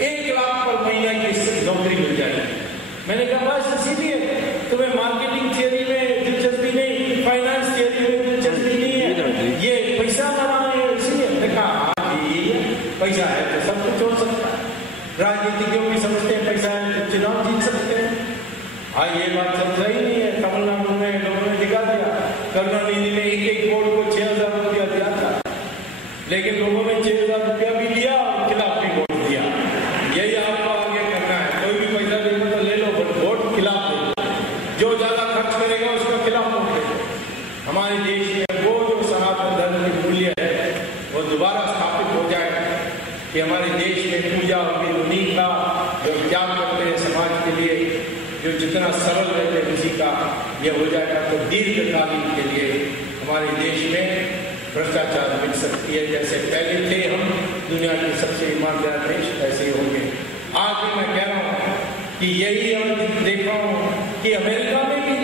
1 लाख पर महीना की नौकरी मिल जाएगी। मैंने कहा बस इसीलिए तुम्हें मार्केटिंग थियरी में दिलचस्पी नहीं, फाइनेंस थियरी में दिलचस्पी नहीं है, ये पैसा बनाना है इसलिए? देखा पैसा है तो सब कुछ हो सकता है। राजनीतिज्ञों भी समझते हैं पैसा है तो चुनाव जीत सकते हैं। हाँ, ये बात समझ ही नहीं है। तमिलनाडु में लोगों ने दिखा दिया, करुणानिधि ने एक वोट को 6,000 रुपया दिया था, लेकिन लोगों ने 6,000 रुपया भी लिया और खिलाफ भी वोट दिया। यही आपको आगे करना है। कोई भी पैसा देना तो ले लो, बट वोट खिलाफ दो। जो ज्यादा खर्च करेगा उसका खिलाफ वोट दे। हमारे देश में वो जो सनातन धर्म की मूल्य है वो दोबारा स्थापित हो जाए कि हमारे देश में पूजा उन्हीं का जो त्याग करते हैं समाज के लिए, जो जितना सरल रहते हैं उसी का ये हो जाएगा तो दीर्घकालीन के लिए हमारे देश में भ्रष्टाचार मिल सकती है। जैसे पहले थे हम दुनिया के सबसे ईमानदार देश, ऐसे ही होंगे। आज भी मैं कह रहा हूँ कि यही हम देख रहा हूँ कि अमेरिका में भी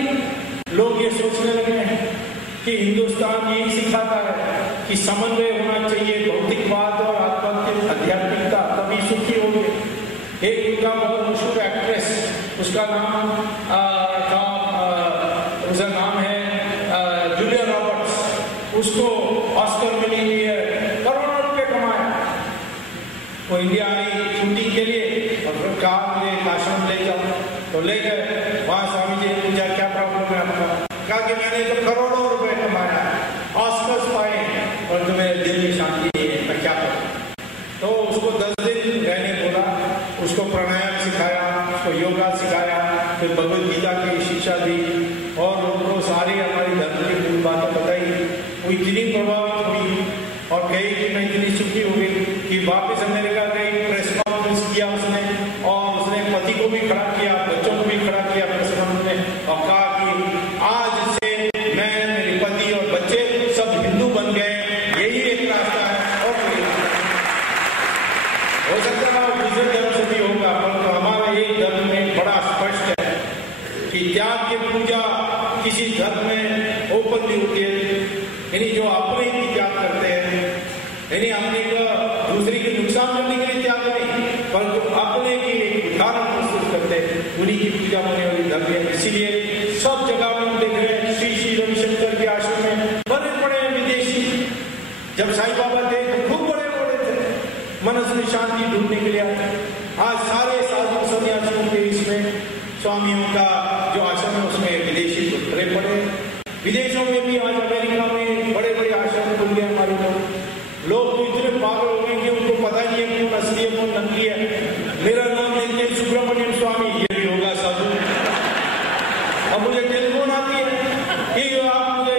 लोग ये सोचने लगे हैं कि हिंदुस्तान यही सिखाता है कि समन्वय होना चाहिए, भौतिकवाद और आध्यात्मिकता, तभी सुखी होंगे। एक उनका बहुत मशहूर एक्ट्रेस, उसका नाम उसका नाम है जूलिया रॉबर्ट्स। उसको ऑस्कर मिली हुई है, करोड़ों रुपए कमाया। वो इंडिया आई शूटिंग के लिए और फिर कहा मुझे एक आश्रम ले जाओ, तो ले गए। वहाँ स्वामी जी ने पूछा क्या प्रॉब्लम है आपका? कहा कि मैंने तो करोड़ों रुपए कमाया, ऑस्कर्स पाए और तुम्हें दिल में शांति नहीं है, मैं क्या करूं? तो उसको 10 दिन रहने बोला, उसको प्राणायाम सिखाया, उसको योगा सिखाया, फिर भगवद गीता की शिक्षा दी और उनको सारी हमारी धर्म की मूल बातें बताई। वो इतनी प्रभावित हुई और कही कि मैं इतनी सुखी हो गई कि वापस अमेरिका गई, प्रेस कॉन्फ्रेंस किया उसने और उसने पति को भी खड़ा किया, बच्चों को भी खड़ा किया प्रेस कॉन्फ्रेंस में और कहा कि आज से मैं, मेरे पति और बच्चे सब हिंदू बन गए, यही एक रास्ता है और कोई हो सकता है दूसरे धर्म से भी होगा, परंतु हमारा एक धर्म में बड़ा स्पष्ट है कि त्याग की पूजा किसी धर्म में ओपनली होती है। यानी जो अपने ही त्याग करते हैं, यानी अपने का दूसरे के नुकसान करने के लिए त्याग नहीं, परंतु अपने की एक उदाहरण प्रस्तुत करते हैं, उन्हीं की पूजा होने वाली धर्म है। इसीलिए सब जगह में देख रहे हैं श्री रविशंकर के आश्रम में बड़े बड़े विदेशी, जब साईं बाबा थे तो खूब बड़े बड़े थे, मनस में शांति ढूंढने के लिए आए। आज सारे साधु सन्यासियों के इसमें स्वामियों का जो आश्रम है उसमें विदेशी तो भरे पड़े। विदेशों में भी आज अमेरिका में बड़े बड़े आश्रम खुल गए। हमारे लोग तो इतने पागल हो गए कि उनको पता नहीं है कौन असली है कौन नकली है। मेरा नाम लेते हैं सुब्रमण्यम स्वामी, ये भी होगा साधु। अब मुझे टेलीफोन आती है कि आप मुझे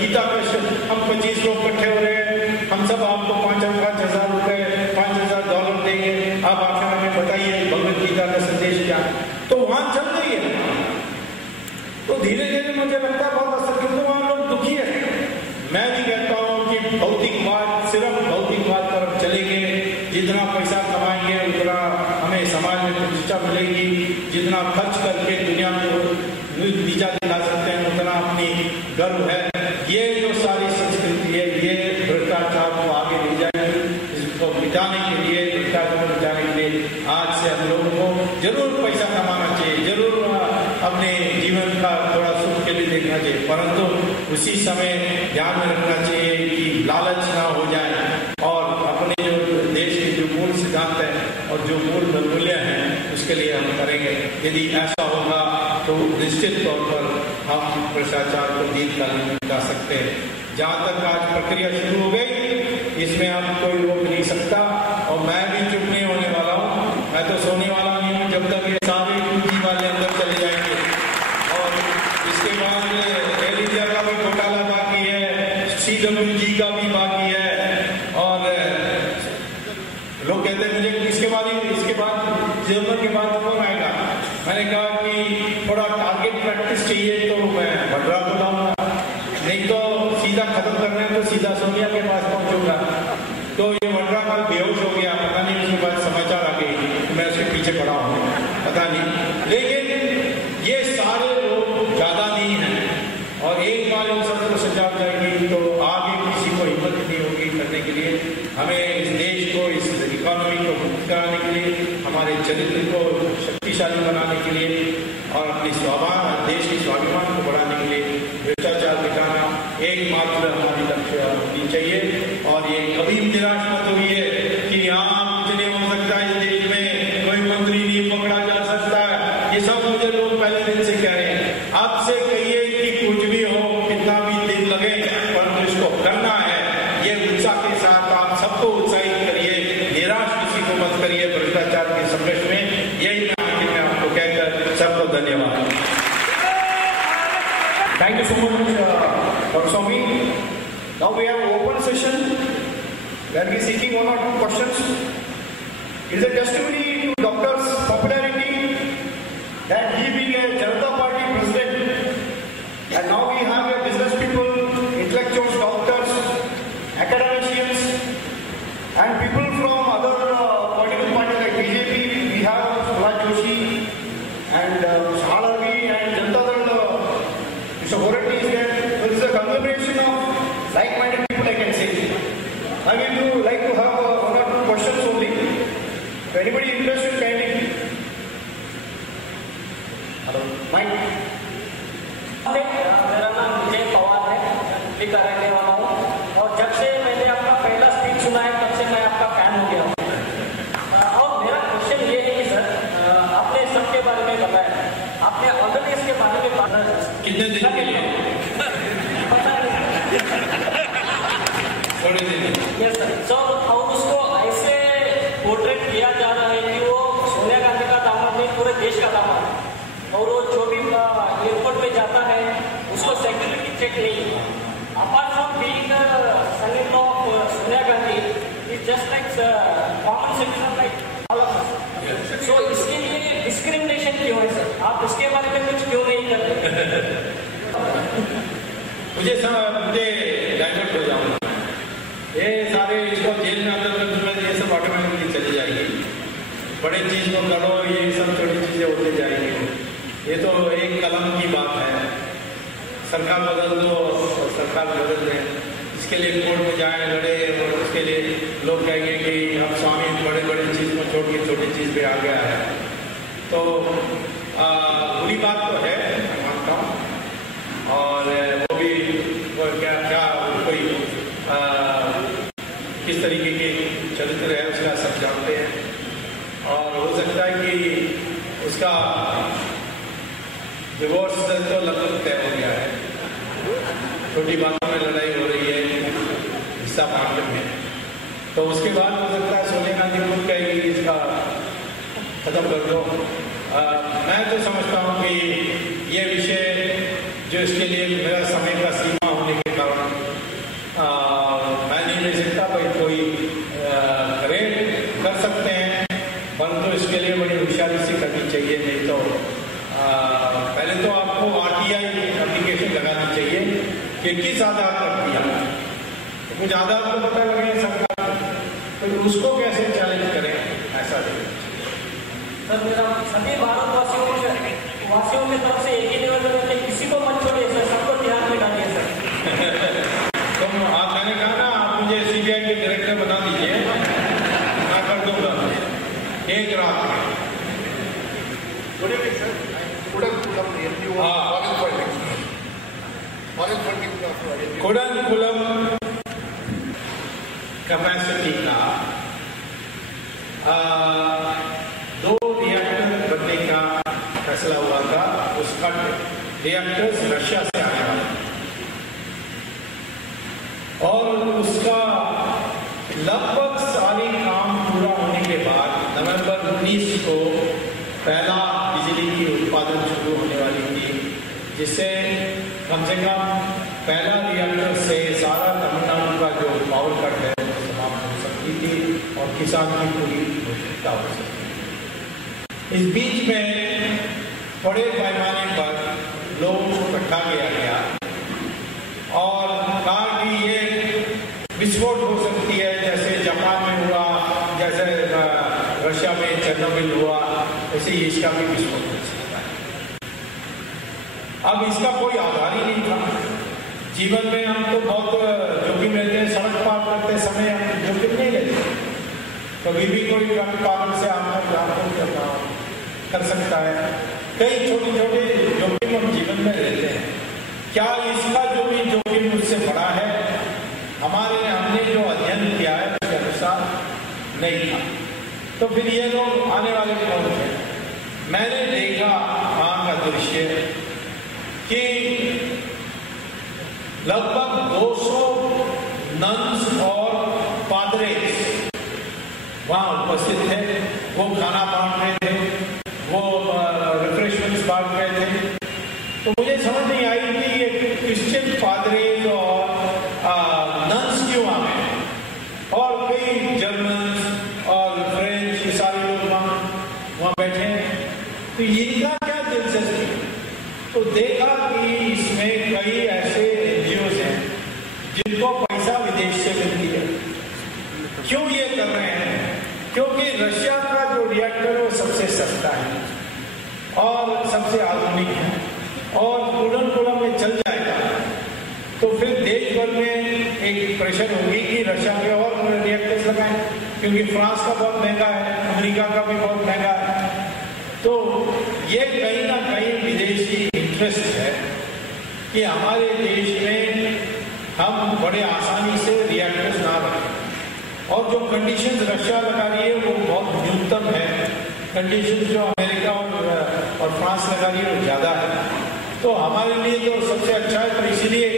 गीता क्वेश्चन, हम 25 लोग इकट्ठे हो रहे हैं, हम सब आपको 5,000 रुपए, $5,000 देंगे, आप आखिर हमें बताइए भगवद गीता का संदेश क्या है। तो वहां चल रही है। तो धीरे धीरे मुझे लगता है बहुत असर, क्योंकि वहां लोग दुखी है। मैं भी कहता हूँ कि भौतिकवाद, सिर्फ भौतिकवाद तरफ चलेंगे, जितना पैसा कमाएंगे उतना हमें समाज में प्रतिष्ठा मिलेगी, जितना खर्च करके दुनिया को नीचा दिखा सकते हैं उतना अपनी गर्व है। ये जो सारी संस्कृति है ये भ्रष्टाचार को आगे ले जाएगी। इसको मिटाने के लिए, भ्रष्टाचार को मिटाने के लिए आज से हम लोगों को जरूर पैसा कमाना चाहिए, जरूर अपने जीवन का थोड़ा सुख के लिए देखना चाहिए, परंतु उसी समय ध्यान में रखना चाहिए कि लालच ना हो जाए और अपने जो देश के जो मूल सिद्धांत है और जो मूल मूल्य हैं उसके लिए हम करेंगे। यदि ऐसा होगा तो निश्चित तौर पर हम भ्रष्टाचार को दीर्घकालीन में मिटा सकते हैं। जहाँ तक आज प्रक्रिया शुरू हो गई, इसमें अब कोई रोक नहीं सकता और मैं भी चुप नहीं होने वाला हूँ। मैं तो सोने वाला नहीं हूँ जब तक ये सारे पूंजी वाले अंदर चले जाएंगे। और इसके बाद एयर इंडिया का भी घोटाला बाकी है, CWG का भी बाकी है और लोग कहते हैं मुझे इसके बाद जनवरी के बाद कौन आएगा। मैंने कहा कि थोड़ा टारगेट प्रैक्टिस चाहिए तो मैं भद्रा बुलाऊंगा। फिर सीधा सोनिया के पास पहुंचूंगा। तो ये वड्रा कल बेहोश हो गया, पता नहीं उसके बाद समाचार आ गई, मैं उसके पीछे पड़ा हूँ, पता नहीं। लेकिन ये सारे लोग ज्यादा नहीं हैं, और एक बार इन सबको सजा जाएगी तो आगे किसी को हिम्मत नहीं होगी करने के लिए। हमें इस देश को, इस इकोनॉमी को मुक्त कराने के लिए, हमारे चरित्र को शक्तिशाली बनाने के लिए और अपनी देश की स्वाभिमान को बढ़ाने के लिए भ्रष्टाचार मिटाना एकमात्र हमारी लक्ष्य होनी चाहिए। और ये कभी निराश मत हुई है कि यहाँ कुछ नहीं हो सकता, इस देश में कोई मंत्री नहीं पकड़ा जा सकता है, ये सब मुझे लोग पहले दिन से कह रहे हैं। अब से कहिए कि कुछ भी हो, कितना भी दिन लगे, परंतु इसको करना है। ये उत्साह के साथ आप सबको उत्साहित करिए, निराश किसी को मत करिए भ्रष्टाचार के संघर्ष में। यही मैं आपको कहकर सबको धन्यवाद। Thank you so much, Dr. Swami. Now we have an open session where we are seeking one or two questions. It is a testimony to Doctor's popularity that he being a Janata Party president, and now we have a business people, intellectuals, doctors, academicians, and people from other political parties like BJP. We have Prahlad Joshi and Shalavi and Janata Dal. Mr. Horatti is there. So this is a conglomeration of like-minded people, I can say. I will like to have one or two questions only. If anybody interested, kindly. Hello. Mike. मेरा नाम विजय पवार है, दिल्ली का रहने वाला हूँ, और जब से मैंने आपका पहला स्पीच सुना है तब से मैं आपका फैन हो गया हूँ। और मेरा क्वेश्चन ये है कि सर, आपने सबके बारे में बताया, आपने ऑर्गेनाइज के बारे में बताया कितने दिन के लिए? पता नहीं, थोड़े दिन। Yes sir. सो और उसको ऐसे पोर्ट्रेट किया जा रहा है कि वो सोनिया गांधी का दामाद नहीं, पूरे देश का दामाद है, और वो जो भी एयरपोर्ट पे जाता है उसको सिक्योरिटी चेक नहीं है। Apart from being son in law of Sonia Gandhi, is just like common citizen like all of us. So इसके लिए डिस्क्रिमिनेशन क्यों है सर? आप इसके बारे में कुछ क्यों नहीं करते? मुझे डाइवर्ट हो जाऊंगा, ये सारे इसको जेल में अंदर ये सब ऑटोमेटिकली चली जाएगी। बड़े चीज को करो, ये सब छोटी चीजें होती जाएंगी। ये तो एक कलम की बात है। सरकार बदल दो, सरकार बदल दें, इसके लिए कोर्ट में जाए लड़े, और उसके लिए लोग कहेंगे कि अब स्वामी बड़े बड़े चीज को छोड़ के छोटी चीज पे आ गया है। तो बुरी बात तो है, मैं मानता हूँ, और वो भी क्या कोई किस तरीके के चरित्र है उसका सब जानते हैं, और हो सकता है कि उसका डिवोर्स तो लगभग तय हो गया है। छोटी बातों में लड़ाई हो रही है हिस्सा मामले में, तो उसके बाद हो सकता है सोनिया गांधी खुद कहेगी इसका खत्म कर दो। मैं तो समझता हूँ कि ये विषय जो इसके लिए मेरा समय का सीमा होने के कारण मैं नहीं ले सकता, भाई कोई करे कर सकते हैं, परंतु तो इसके लिए बड़ी होशियारी से करनी चाहिए। नहीं तो पहले तो आपको RTI एप्लीकेशन लगानी चाहिए कि किस आधार पर किया, तो कुछ आधार तो पता लगे सरकार, तो उसको कैसे चैलेंज करें, ऐसा नहीं। सर मेरा सभी भारतवासियों की तरफ से एक ही निवेदन है, किसी को मत छोड़िए सर, सबको ध्यान में डालिए सर। तुम मैंने कहा ना, आप मुझे CBI के डायरेक्टर बना दीजिए, मैं कर दूंगा एक रात में। कुडनकुलम कैपेसिटी का 2 रिएक्टर बनने का फैसला हुआ था। उसका रिएक्टर्स रशिया से आया और उसका लगभग सारे काम पूरा होने के बाद नवंबर 19 को पहला बिजली की उत्पादन शुरू होने वाली थी, जिससे कम से कम पहला रिएक्टर से सारा तमिलनाडु का जो पावर कट है वो समाप्त हो सकती थी और किसान की पूरी आवश्यकता हो सकती। इस बीच में बड़े पैमाने पर लोगों को इकट्ठा किया गया और कहा कि ये विस्फोट हो सकती है, जैसे जापान में हुआ, जैसे रशिया में चेरनोबिल हुआ, ऐसे ही इसका भी विस्फोट हो सकता है। अब इसका कोई आधार ही नहीं था। जीवन में हम तो बहुत जोखिम लेते हैं, सड़क पार करते समय हम जोखिम नहीं लेते। कभी भी कोई ट्रक पार से आपको कर सकता है। कई छोटे छोटे जोखिम हम जीवन में लेते हैं। क्या इसका जो भी जोखिम मुझसे बड़ा है? हमने जो अध्ययन किया है उसके अनुसार नहीं था। तो फिर ये लोग आने वाले कौन थे? मैंने देखा वहां का दृश्य कि लगभग 200 नन्स और पादरेस वहां उपस्थित थे। वो खाना बांट रहे थे, वो रिफ्रेशमेंट्स बांट रहे थे। तो मुझे समझ नहीं आई कि ये क्रिश्चियन पादरेस और नन्स क्यों आ गए, और कई जर्मन और फ्रेंच, ये सारे लोग वहां बैठे। तो इनका क्या दिलचस्पी? तो देखा कि इसमें कई ऐसे एनजीओ हैं जिनको पैसा विदेश से मिलती है। क्यों ये कर रहे हैं? क्योंकि रशिया का जो रिएक्टर वो सबसे सस्ता है और सबसे आधुनिक है और कुलम में चल जाएगा। तो फिर देश भर में एक प्रेशर होगी कि रशिया के और रिएक्टर्स लगाएं, क्योंकि फ्रांस का बहुत महंगा है, अमेरिका का भी बहुत महंगा है। तो ये कहीं ना कहीं विदेशी इंटरेस्ट है कि हमारे देश में हम बड़े आसानी से रिएक्टर्स ना रखें। और जो कंडीशंस रशिया लगा रही है वो बहुत न्यूनतम है। कंडीशंस जो अमेरिका और फ्रांस लगा रही है वो ज़्यादा है। तो हमारे लिए तो सबसे अच्छा है। तो इसलिए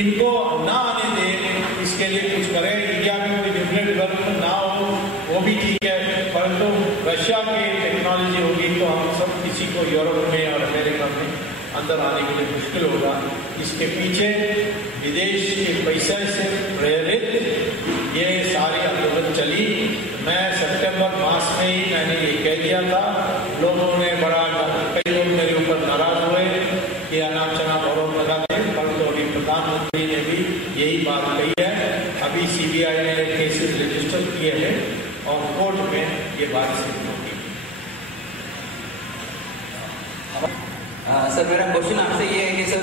इनको ना आने दें, इसके लिए कुछ करें। इंडिया में कोई न्यूक्लियर डेवलपमेंट ना हो वो भी ठीक है, परंतु रशिया की टेक्नोलॉजी होगी तो हम सब किसी को यूरोप में और अमेरिका में अंदर आने के लिए मुश्किल होगा। इसके पीछे विदेश के पैसे से प्रेरित ये सारी आंदोलन चली। मैं सितंबर मास में ही मैंने ये कह दिया था। लोगों ने कई लोग मेरे ऊपर नाराज हुए कि अनाप शनाप आरोप लगाते हैं, परंतु अभी प्रधानमंत्री ने भी यही बात कही है। अभी CBI ने केसेस रजिस्टर किए हैं और कोर्ट में ये बात सिद्ध होगी। सर मेरा क्वेश्चन आपसे ये है कि सर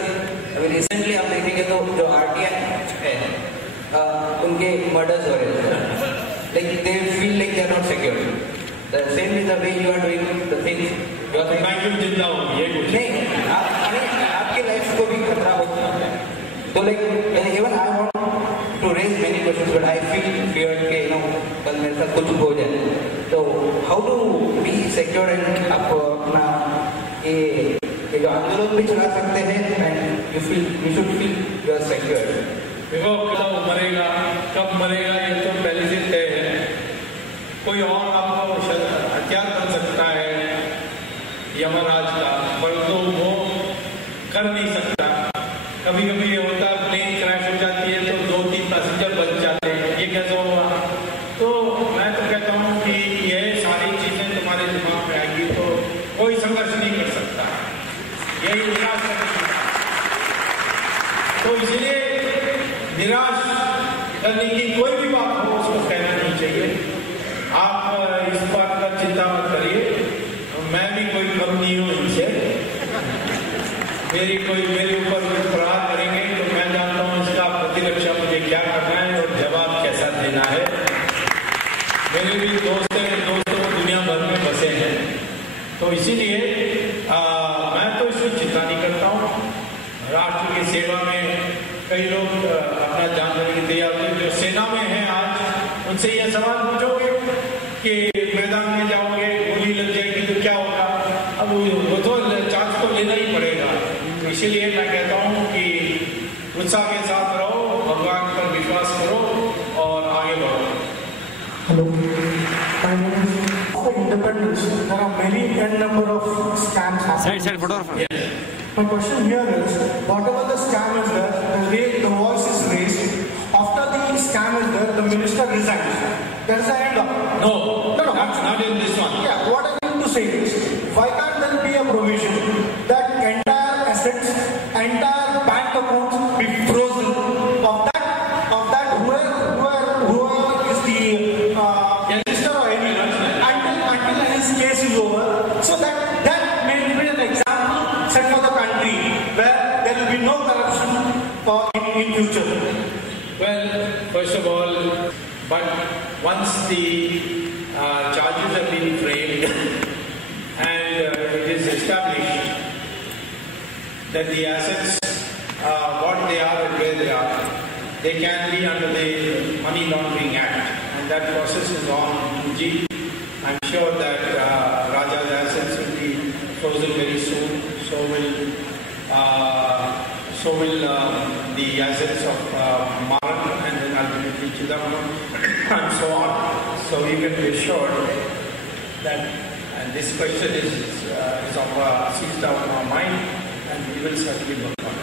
अभी रिसेंटली आप देखेंगे तो जो RTI है उनके मर्डर्स हो रहे हैं, like they feel like they are not secure. The same is the way you are doing the things, you are मैं जिंदा हूँ ये कुछ नहीं, आपकी लाइफ को भी खतरा होता है। तो like even I want to raise many questions but I feel feared के कल मेरे साथ कुछ हो जाए। तो how to be secure and आप अपना ये जो आंदोलन भी चला सकते हैं and you should feel you are secure. देखो कब मरेगा कब मरेगा ये तो पहले से तय है। कोई और आपको हथियार बन सकता है यमराज का, परंतु वो कर नहीं सकता। कभी कभी ये होता है प्लेन क्रैश हो जाती है तो 2-3 पैसेंजर बच जाते हैं, ये कैसे हुआ? तो मैं तो कहता हूँ कि ये सारी चीजें तुम्हारे दिमाग में आएगी तो कोई संघर्ष नहीं कर सकता, यही निराश है। तो इसलिए निराश करने की कोई भी बात हो उसको कहना नहीं चाहिए। आप इस बात का चिंता मत करिए, मैं भी कोई कम नहीं हूँ इनसे। मेरे ऊपर प्रहार करेंगे तो मैं जानता हूँ इसका प्रतिरक्षा मुझे क्या करना है और जवाब कैसा देना है। मेरे भी दोस्त दुनिया भर में बसे हैं, तो इसीलिए मैं तो इसको चिंता नहीं करता हूँ। राष्ट्र की सेवा में कई लोग अपना जान देने की तैयार होते। जो सेना में हैं आज उनसे ये सवाल पूछोगे कि मैदान में जाओगे गोली लग जाएगी तो क्या होगा? अब वो तो चांस तो लेना ही पड़ेगा। तो इसीलिए मैं कहता हूँ कि उत्साह के साथ रहो, भगवान पर विश्वास करो और आगे बढ़ो। Hello. After independence, there are many n number of scams happening. Side photographer. Yes. My question here is, whatever the scam is there, the way the voice is raised, after the scam is there, the minister resigns. There is an end of it. No, Not in this one. Yeah, what I mean to say is, why can't there be a provision that entire assets, entire bank accounts be frozen of in future? Well, first of all, but once the charges have been framed and it is established that the assets, what they are and where they can be under the Money Laundering Act, and that process is on 2G. I'm sure that Raja's assets will be frozen very soon. So will the assets of Maran and then ultimately Chidambaram and so on. So you can be assured that this question is seized out of our mind, and we will certainly work on it.